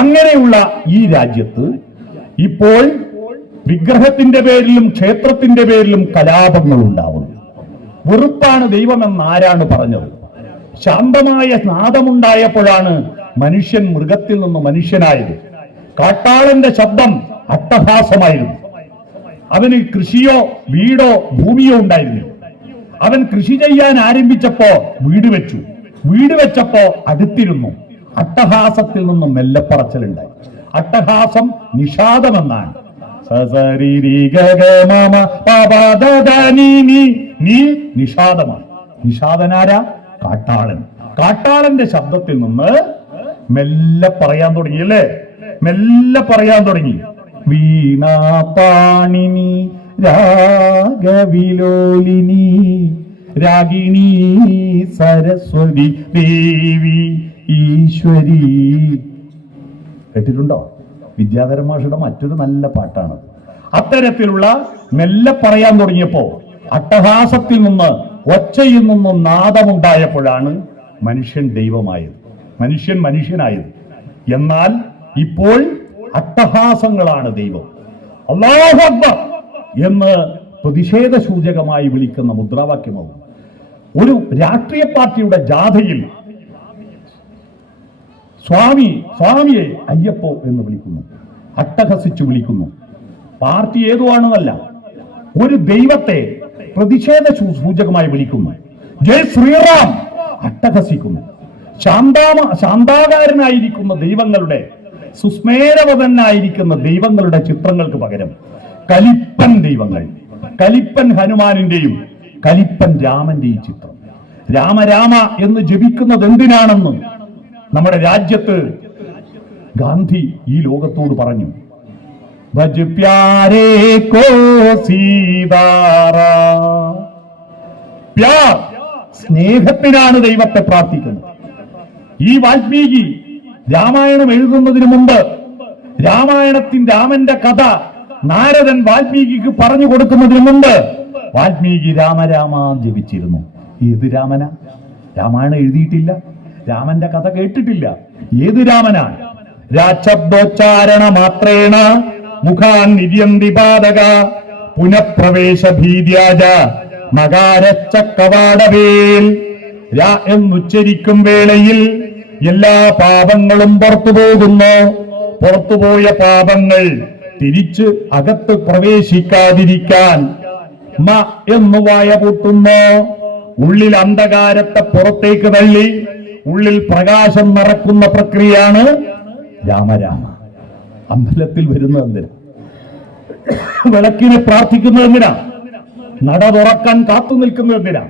അങ്ങനെയുള്ള ഈ രാജ്യത്ത് ഇപ്പോൾ വിഗ്രഹത്തിന്റെ പേരിലും ക്ഷേത്രത്തിന്റെ പേരിലും കലാപങ്ങൾ ഉണ്ടാവുന്നു. വെറുപ്പാണ് ദൈവമെന്ന് ആരാണ് പറഞ്ഞത്? ശാന്തമായ നാദമുണ്ടായപ്പോഴാണ് മനുഷ്യൻ മൃഗത്തിൽ നിന്ന് മനുഷ്യനായത്. കാട്ടാളന്റെ ശബ്ദം അട്ടഹാസമായിരുന്നു. അവന് കൃഷിയോ വീടോ ഭൂമിയോ ഉണ്ടായിരുന്നില്ല. അവൻ കൃഷി ചെയ്യാൻ ആരംഭിച്ചപ്പോ വീട് വെച്ചപ്പോ അടുത്തിരുന്നു. അട്ടഹാസത്തിൽ നിന്നും മെല്ലപ്പറച്ചിലുണ്ടായി. അട്ടഹാസം നിഷാദമെന്നാണ്. നീ നിഷാദമാണ്. നിഷാദനാരാ? കാട്ടാളൻ. കാട്ടാളന്റെ ശബ്ദത്തിൽ നിന്ന് മെല്ലെ പറയാൻ തുടങ്ങി അല്ലേ? മെല്ലെ പറയാൻ തുടങ്ങി. വീണാപാണിനി രാഗവിലോലിനി രാഗിണി സരസ്വതി ദേവി ഈശ്വരി. കേട്ടിട്ടുണ്ടോ? വിദ്യാധര മാഷയുടെ മറ്റൊരു നല്ല പാട്ടാണ്. അത്തരത്തിലുള്ള മെല്ലെ പറയാൻ തുടങ്ങിയപ്പോ അട്ടഹാസത്തിൽ നിന്ന് ഒച്ചയിൽ നിന്നും നാദമുണ്ടായപ്പോഴാണ് മനുഷ്യൻ ദൈവമായത്, മനുഷ്യൻ മനുഷ്യനായത്. എന്നാൽ ഇപ്പോൾ അട്ടഹാസങ്ങളാണ് ദൈവം. അല്ലാഹു അക്ബർ എന്ന് പ്രതിഷേധ സൂചകമായി വിളിക്കുന്ന മുദ്രാവാക്യമാവും. ഒരു രാഷ്ട്രീയ പാർട്ടിയുടെ ജാഥയിൽ സ്വാമിയെ അയ്യപ്പോ എന്ന് വിളിക്കുന്നു, അട്ടഹസിച്ചു വിളിക്കുന്നു. പാർട്ടി ഏതുവാണെന്നല്ല, ഒരു ദൈവത്തെ പ്രതിഷേധ സൂചകമായി വിളിക്കുന്നു. ജയ് ശ്രീറാം അട്ടഹസിക്കുന്നു. ശാന്താകാരനായിരിക്കുന്ന ദൈവങ്ങളുടെ, സുസ്മേരവതനായിരിക്കുന്ന ദൈവങ്ങളുടെ ചിത്രങ്ങൾക്ക് പകരം കലിപ്പൻ ദൈവങ്ങൾ, കലിപ്പൻ ഹനുമാനിന്റെയും കലിപ്പൻ രാമന്റെയും ചിത്രം. രാമ എന്ന് ജപിക്കുന്നത് എന്തിനാണെന്ന് നമ്മുടെ രാജ്യത്ത് ഗാന്ധി ഈ ലോകത്തോട് പറഞ്ഞു. ഭജ് പ്യാരേ കോ സീതാറാം. പ്യാർ, സ്നേഹത്തിനാണ് ദൈവത്തെ പ്രാർത്ഥിക്കുന്നത്. ഈ വാൽമീകി രാമായണം എഴുതുന്നതിന് മുമ്പ് രാമന്റെ കഥ നാരദൻ വാൽമീകിക്ക് പറഞ്ഞു കൊടുക്കുന്നതിന് മുമ്പ് വാൽമീകി രാമ ജപിച്ചിരുന്നു. ഏത് രാമന? രാമായണം എഴുതിയിട്ടില്ല, രാമന്റെ കഥ കേട്ടിട്ടില്ല. ഏത് രാമനാണ്? രാശബ്ദോച്ചാരണ മാത്രേണ മുഖാൻ നിര്യന്തി പാതക പുനഃപ്രവേശ ഭീര്യാജ മകാരച്ച കവാടവേൽ. രാ എന്നുച്ചരിക്കും വേളയിൽ എല്ലാ പാപങ്ങളും പുറത്തു പോകുന്നു. പുറത്തുപോയ പാപങ്ങൾ തിരിച്ച് അകത്ത് പ്രവേശിക്കാതിരിക്കാൻ മ എന്ന് വായ പൂട്ടുന്നു. ഉള്ളിൽ അന്ധകാരത്തെ പുറത്തേക്ക് തള്ളി ഉള്ളിൽ പ്രകാശം നിറക്കുന്ന പ്രക്രിയയാണ് രാമ. അമ്പലത്തിൽ വരുന്നത് എന്തിനാ? വിളക്കിനെ പ്രാർത്ഥിക്കുന്നത് എന്തിനാ? നട തുറക്കാൻ കാത്തു നിൽക്കുന്നത് എന്തിനാ?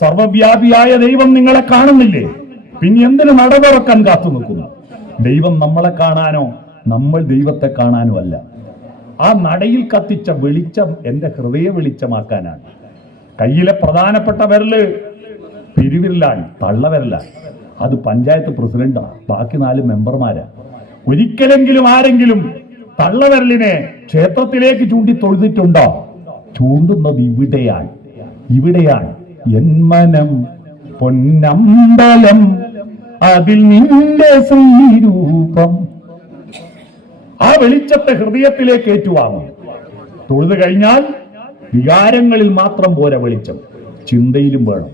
സർവവ്യാപിയായ ദൈവം നിങ്ങളെ കാണുന്നില്ലേ? പിന്നെ എന്തിനു നട തുറക്കാൻ കാത്തു നിൽക്കുന്നു? ദൈവം നമ്മളെ കാണാനോ നമ്മൾ ദൈവത്തെ കാണാനോ അല്ല. ആ നടയിൽ കത്തിച്ച വെളിച്ചം എന്റെ ഹൃദയ വെളിച്ചമാക്കാനാണ്. കയ്യിലെ പ്രധാനപ്പെട്ട വിരല് പെരുവിരലാണ്, തള്ളവിരലാണ്. അത് പഞ്ചായത്ത് പ്രസിഡന്റാ, ബാക്കി 4 മെമ്പർമാരാ. ഒരിക്കലെങ്കിലും ആരെങ്കിലും തള്ളവിരലിനെ ക്ഷേത്രത്തിലേക്ക് ചൂണ്ടി തൊഴുതിട്ടുണ്ടോ? ചൂണ്ടുന്നത് ഇവിടെയാണ്. എന്മനം പൊന്നമ്പലം അതിൽ നിന്റെ ശ്രീരൂപം. ആ വെളിച്ചത്തെ ഹൃദയത്തിലേക്ക് ഏറ്റുവാങ്ങും. തൊഴുതു കഴിഞ്ഞാൽ വികാരങ്ങളിൽ മാത്രം പോരാ വെളിച്ചം, ചിന്തയിലും വേണം.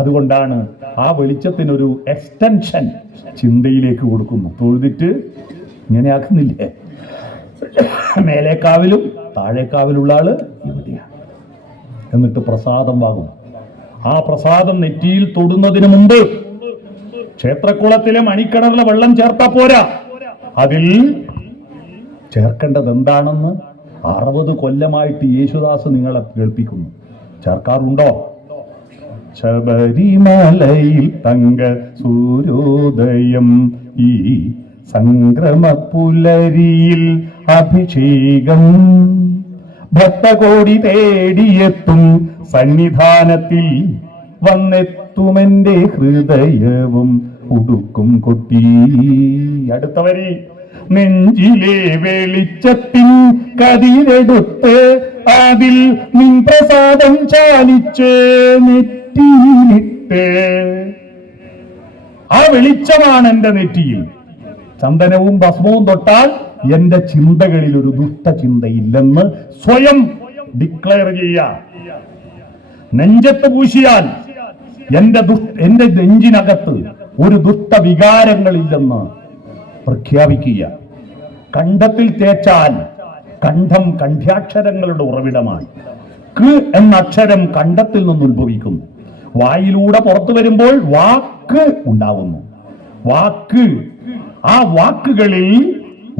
അതുകൊണ്ടാണ് ആ വെളിച്ചത്തിനൊരു എക്സ്റ്റൻഷൻ ചിന്തയിലേക്ക് കൊടുക്കുന്നു. തൊഴുതിട്ട് ഇങ്ങനെയാക്കുന്നില്ലേ? മേലേക്കാവിലും താഴേക്കാവിലുള്ള ആള് ഇവിടെയാണ്. എന്നിട്ട് പ്രസാദം വാങ്ങും. ആ പ്രസാദം നെറ്റിയിൽ തൊടുന്നതിന് മുമ്പ് ക്ഷേത്രക്കുളത്തിലെ മണിക്കിണറിലെ വെള്ളം ചേർത്താ പോരാ. അതിൽ ചേർക്കേണ്ടത് എന്താണെന്ന് 60 കൊല്ലമായിട്ട് യേശുദാസ് നിങ്ങളെ കേൾപ്പിക്കുന്നു. ചേർക്കാറുണ്ടോ? ശബരിമലയിൽ തങ്ക സൂര്യോദയം, ഈ സംക്രമ പുലരിയിൽ അഭിഷേകം, ഭക്തകോടി തേടിയെത്തും സന്നിധാനത്തിൽ വന്നെത്തുമെന്റെ ഹൃദയവും ഉടുക്കും കൊട്ടി. അടുത്ത വരി, നെഞ്ചിലെ വെളിച്ചത്തിൻ കതിരെടുത്ത് അതിൽ നിൻ പ്രസാദം ചാലിച്ച് നെറ്റിയിലിട്ട്. ആ വെളിച്ചമാണ് എന്റെ നെറ്റിയിൽ. ചന്ദനവും ഭസ്മവും തൊട്ടാൽ എന്റെ ചിന്തകളിൽ ഒരു ദുഷ്ടചിന്തയില്ലെന്ന് സ്വയം ഡിക്ലെയർ ചെയ്യുക. നെഞ്ചത്ത് പൂശിയാൽ എന്റെ നെഞ്ചിനകത്ത് ഒരു ദുഷ്ടവികാരങ്ങളില്ലെന്ന് പ്രഖ്യാപിക്കുക. കണ്ഠത്തിൽ തേച്ചാൽ കണ്ഠം കണ്ഠ്യാക്ഷരങ്ങളുടെ ഉറവിടമാണ്. ക് എന്ന അക്ഷരം കണ്ഠത്തിൽ നിന്ന് ഉത്ഭവിക്കുന്നു. വായിലൂടെ പുറത്തു വരുമ്പോൾ വാക്ക് ഉണ്ടാവുന്നു. വാക്ക്, ആ വാക്കുകളിൽ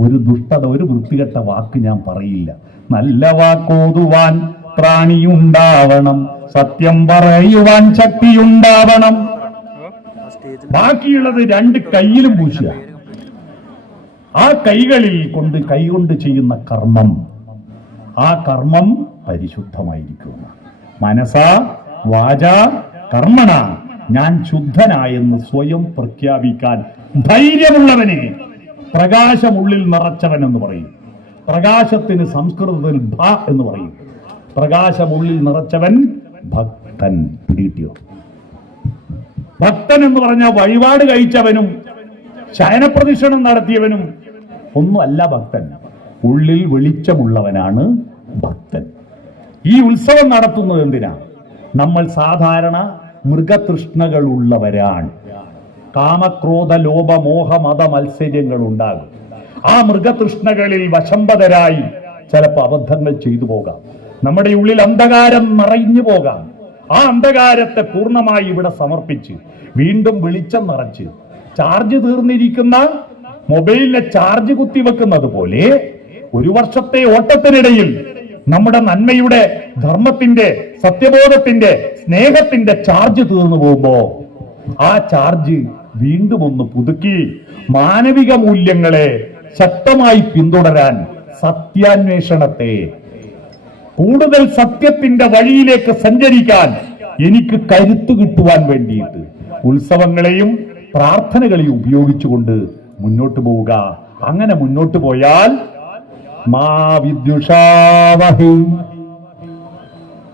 ഒരു ദുഷ്ടത, ഒരു വൃത്തികെട്ട വാക്ക് ഞാൻ പറയില്ല. നല്ല വാക്കോതുവാൻ പ്രാണിയുണ്ടാവണം, സത്യം പറയുവാൻ ശക്തിയുണ്ടാവണം. ബാക്കിയുള്ളത് രണ്ട് കൈയിലും പൂശുക. ആ കൈകളിൽ കൈകൊണ്ട് ചെയ്യുന്ന കർമ്മം, ആ കർമ്മം പരിശുദ്ധമായിരിക്കും. മനസ വാച കർമ്മണ ഞാൻ ശുദ്ധനായെന്ന് സ്വയം പ്രഖ്യാപിക്കാൻ ധൈര്യമുള്ളവനെ പ്രകാശമുള്ളിൽ നിറച്ചവൻ എന്ന് പറയും. പ്രകാശത്തിന് സംസ്കൃതത്തിൽ ഭ എന്ന് പറയും. പ്രകാശമുള്ളിൽ നിറച്ചവൻ ഭക്തൻ. പിടികിട്ടിയോ? ഭക്തൻ എന്ന് പറഞ്ഞാൽ വഴിപാട് കഴിച്ചവനും ശയനപ്രദക്ഷിണം നടത്തിയവനും ഒന്നും അല്ല ഭക്തൻ. ഉള്ളിൽ വെളിച്ചമുള്ളവനാണ് ഭക്തൻ. ഈ ഉത്സവം നടത്തുന്നത് എന്തിനാ? നമ്മൾ സാധാരണ മൃഗതൃഷ്ണകൾ ഉള്ളവരാണ്. കാമക്രോധ ലോഭ മോഹ മത മത്സര്യങ്ങൾ ഉണ്ടാകും. ആ മൃഗതൃഷ്ണകളിൽ വശംബതരായി ചിലപ്പോൾ അബദ്ധങ്ങൾ ചെയ്തു പോകാം. നമ്മുടെ ഉള്ളിൽ അന്ധകാരം നിറഞ്ഞു പോകാം. ആ അന്ധകാരത്തെ പൂർണ്ണമായി ഇവിടെ സമർപ്പിച്ച് വീണ്ടും വെളിച്ചം നിറച്ച് ചാർജ് തീർന്നിരിക്കുന്ന മൊബൈലിനെ ചാർജ് കുത്തിവെക്കുന്നത് പോലെ ഒരു വർഷത്തെ ഓട്ടത്തിനിടയിൽ നമ്മുടെ നന്മയുടെ, ധർമ്മത്തിന്റെ, സത്യബോധത്തിന്റെ, സ്നേഹത്തിന്റെ ചാർജ് തീർന്നു പോകുമ്പോ ആ ചാർജ് വീണ്ടും ഒന്ന് പുതുക്കി മാനവിക മൂല്യങ്ങളെ ശക്തമായി പിന്തുടരാൻ, സത്യാന്വേഷണത്തെ, കൂടുതൽ സത്യത്തിന്റെ വഴിയിലേക്ക് സഞ്ചരിക്കാൻ എനിക്ക് കരുത്തു കിട്ടുവാൻ വേണ്ടിയിട്ട് ഉത്സവങ്ങളെയും പ്രാർത്ഥനകളെയും ഉപയോഗിച്ചുകൊണ്ട് മുന്നോട്ട് പോവുക. അങ്ങനെ മുന്നോട്ട് പോയാൽ മാ വിദ്യുഷാവഹി,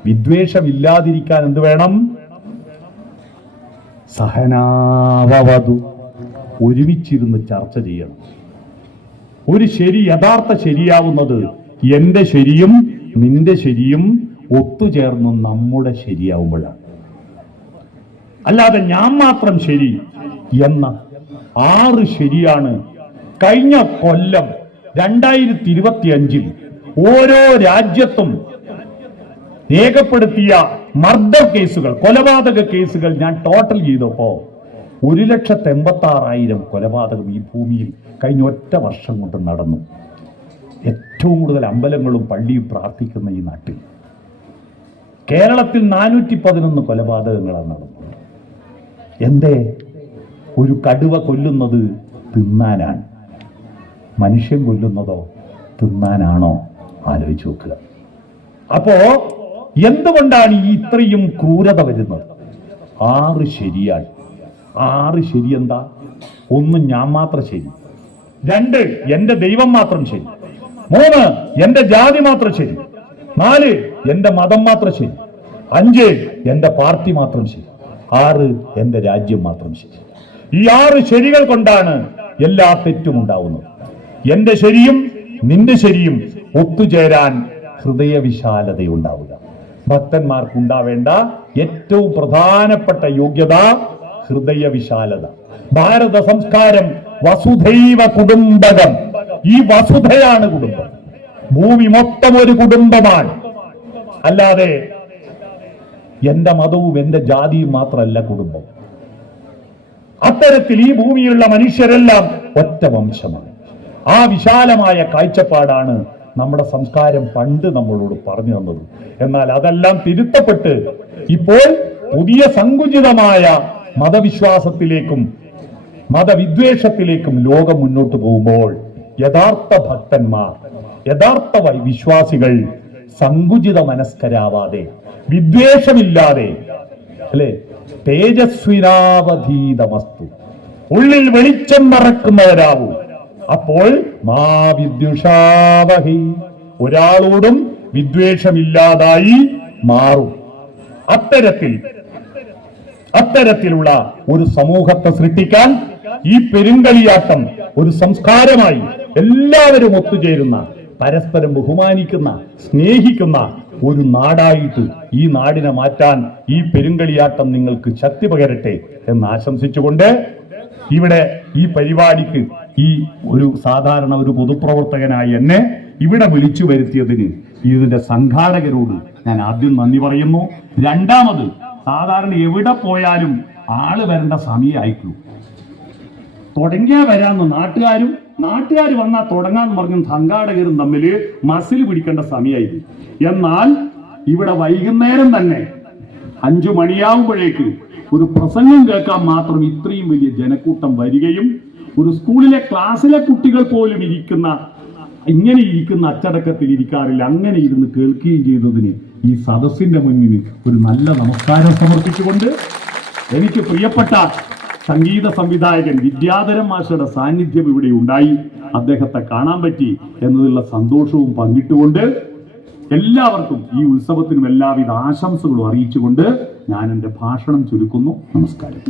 വിദ്വേഷമില്ലാതിരിക്കാൻ എന്ത് വേണം? സഹനാവവതു, ഒരുമിച്ചിരുന്ന് ചർച്ച ചെയ്യണം. ഒരു ശരി, യഥാർത്ഥ ശരിയാവുന്നത് എന്റെ ശരിയും നിന്റെ ശരിയും ഒത്തുചേർന്ന് നമ്മുടെ ശരിയാവുമ്പോഴാണ്. അല്ലാതെ ഞാൻ മാത്രം ശരി എന്ന 6 ശരിയാണ് കഴിഞ്ഞ കൊല്ലം 2025 ഓരോ രാജ്യത്തും രേഖപ്പെടുത്തിയ മർഡർ കേസുകൾ, കൊലപാതക കേസുകൾ ഞാൻ ടോട്ടൽ ചെയ്തപ്പോ 1,86,000 കൊലപാതകം ഈ ഭൂമിയിൽ കഴിഞ്ഞ ഒറ്റ വർഷം കൊണ്ട് നടന്നു. ഏറ്റവും കൂടുതൽ അമ്പലങ്ങളും പള്ളിയും പ്രാർത്ഥിക്കുന്ന ഈ നാട്ടിൽ കേരളത്തിൽ 411 കൊലപാതകങ്ങളാണ് നടന്നത്. എന്തേ? ഒരു കടുവ കൊല്ലുന്നത് തിന്നാനാണ്, മനുഷ്യൻ കൊല്ലുന്നതോ തിന്നാനാണോ? ആലോചിച്ച് നോക്കുക. അപ്പോ എന്തുകൊണ്ടാണ് ഈ ഇത്രയും ക്രൂരത വരുന്നത്? 6 ശരിയാണ്. 6 ശരി എന്താ? 1 ഞാൻ മാത്രം ശരി, 2 എന്റെ ദൈവം മാത്രം ശരി, 3 എന്റെ ജാതി മാത്രം ശരി, 4 എന്റെ മതം മാത്രം ശരി, 5 എന്റെ പാർട്ടി മാത്രം ശരി, 6 എന്റെ രാജ്യം മാത്രം ശരി. ഈ 6 ശരികൾ കൊണ്ടാണ് എല്ലാ തെറ്റും ഉണ്ടാവുന്നത്. എന്റെ ശരിയും നിന്റെ ശരിയും ഒത്തുചേരാൻ ഹൃദയവിശാലതയുണ്ടാവുക. ഭക്തന്മാർക്കുണ്ടാവേണ്ട ഏറ്റവും പ്രധാനപ്പെട്ട യോഗ്യത ഹൃദയവിശാലത. ഭാരത സംസ്കാരം വസുധൈവ കുടുംബകം. ഈ വസുധയാണ് കുടുംബം. ഭൂമി മൊത്തം ഒരു കുടുംബമാണ്. അല്ലാതെ എന്റെ മതവും എന്റെ ജാതിയും മാത്രമല്ല കുടുംബം. അത്തരത്തിൽ ഈ ഭൂമിയിലുള്ള മനുഷ്യരെല്ലാം ഒറ്റ വംശമാണ്. ആ വിശാലമായ കാഴ്ചപ്പാടാണ് നമ്മുടെ സംസ്കാരം പണ്ട് നമ്മളോട് പറഞ്ഞു തന്നത്. എന്നാൽ അതെല്ലാം തിരുത്തപ്പെട്ട് ഇപ്പോൾ പുതിയ സങ്കുചിതമായ മതവിശ്വാസത്തിലേക്കും മതവിദ്വേഷത്തിലേക്കും ലോകം മുന്നോട്ട് പോകുമ്പോൾ യഥാർത്ഥ ഭക്തന്മാർ, യഥാർത്ഥ വിശ്വാസികൾ സങ്കുചിത മനസ്കരാവാതെ, വിദ്വേഷമില്ലാതെ, അല്ലെ, തേജസ്വിനാവധീതമസ്തു, ഉള്ളിൽ വെളിച്ചം മറക്കുന്നവരാവൂ. അപ്പോൾ മാ വിദ്യുഷാവഹി, ഒരാളോടും വിദ്വേഷമില്ലാതായി മാറും. അത്തരത്തിൽ അത്തരത്തിലുള്ള ഒരു സമൂഹത്തെ സൃഷ്ടിക്കാൻ ഈ പെരുങ്കളിയാട്ടം ഒരു സംസ്കാരമായി എല്ലാവരും ഒത്തുചേരുന്ന, പരസ്പരം ബഹുമാനിക്കുന്ന, സ്നേഹിക്കുന്ന ഒരു നാടായിട്ട് ഈ നാടിനെ മാറ്റാൻ ഈ പെരുങ്കളിയാട്ടം നിങ്ങൾക്ക് ശക്തി പകരട്ടെ എന്ന് ആശംസിച്ചുകൊണ്ട് ഇവിടെ ഈ പരിപാടിക്ക് ഈ ഒരു സാധാരണ ഒരു പൊതുപ്രവർത്തകനായി എന്നെ ഇവിടെ വിളിച്ചു വരുത്തിയതിന് ഇതിന്റെ സംഘാടകരോട് ഞാൻ ആദ്യം നന്ദി പറയുന്നു. രണ്ടാമത്, സാധാരണ എവിടെ പോയാലും ആള് വരേണ്ട സമയമായിട്ടുള്ളൂ. തുടങ്ങിയാ വരാന്ന് നാട്ടുകാർ വന്നാൽ തുടങ്ങാന്ന് പറഞ്ഞു സംഘാടകരും തമ്മിൽ മസിൽ പിടിക്കേണ്ട സമയമായിരുന്നു. എന്നാൽ ഇവിടെ വൈകുന്നേരം തന്നെ 5 മണിയാവുമ്പോഴേക്ക് ഒരു പ്രസംഗം കേൾക്കാൻ മാത്രം ഇത്രയും വലിയ ജനക്കൂട്ടം വരികയും ഒരു സ്കൂളിലെ ക്ലാസ്സിലെ കുട്ടികൾ പോലും ഇങ്ങനെ ഇരിക്കുന്ന അച്ചടക്കത്തിൽ ഇരിക്കാറില്ല, അങ്ങനെ ഇരുന്ന് കേൾക്കുകയും ചെയ്തതിന് ഈ സദസ്സിന്റെ മുന്നിൽ ഒരു നല്ല നമസ്കാരം സമർപ്പിച്ചുകൊണ്ട് എനിക്ക് പ്രിയപ്പെട്ട സംഗീത സംവിധായകൻ വിദ്യാധരൻ മാഷയുടെ സാന്നിധ്യം ഇവിടെ ഉണ്ടായി, അദ്ദേഹത്തെ കാണാൻ പറ്റി എന്നതിലുള്ള സന്തോഷവും പങ്കിട്ടുകൊണ്ട് എല്ലാവർക്കും ഈ ഉത്സവത്തിനും എല്ലാവിധ ആശംസകളും അറിയിച്ചുകൊണ്ട് ഞാൻ എൻ്റെ ഭാഷണം ചുരുക്കുന്നു. നമസ്കാരം.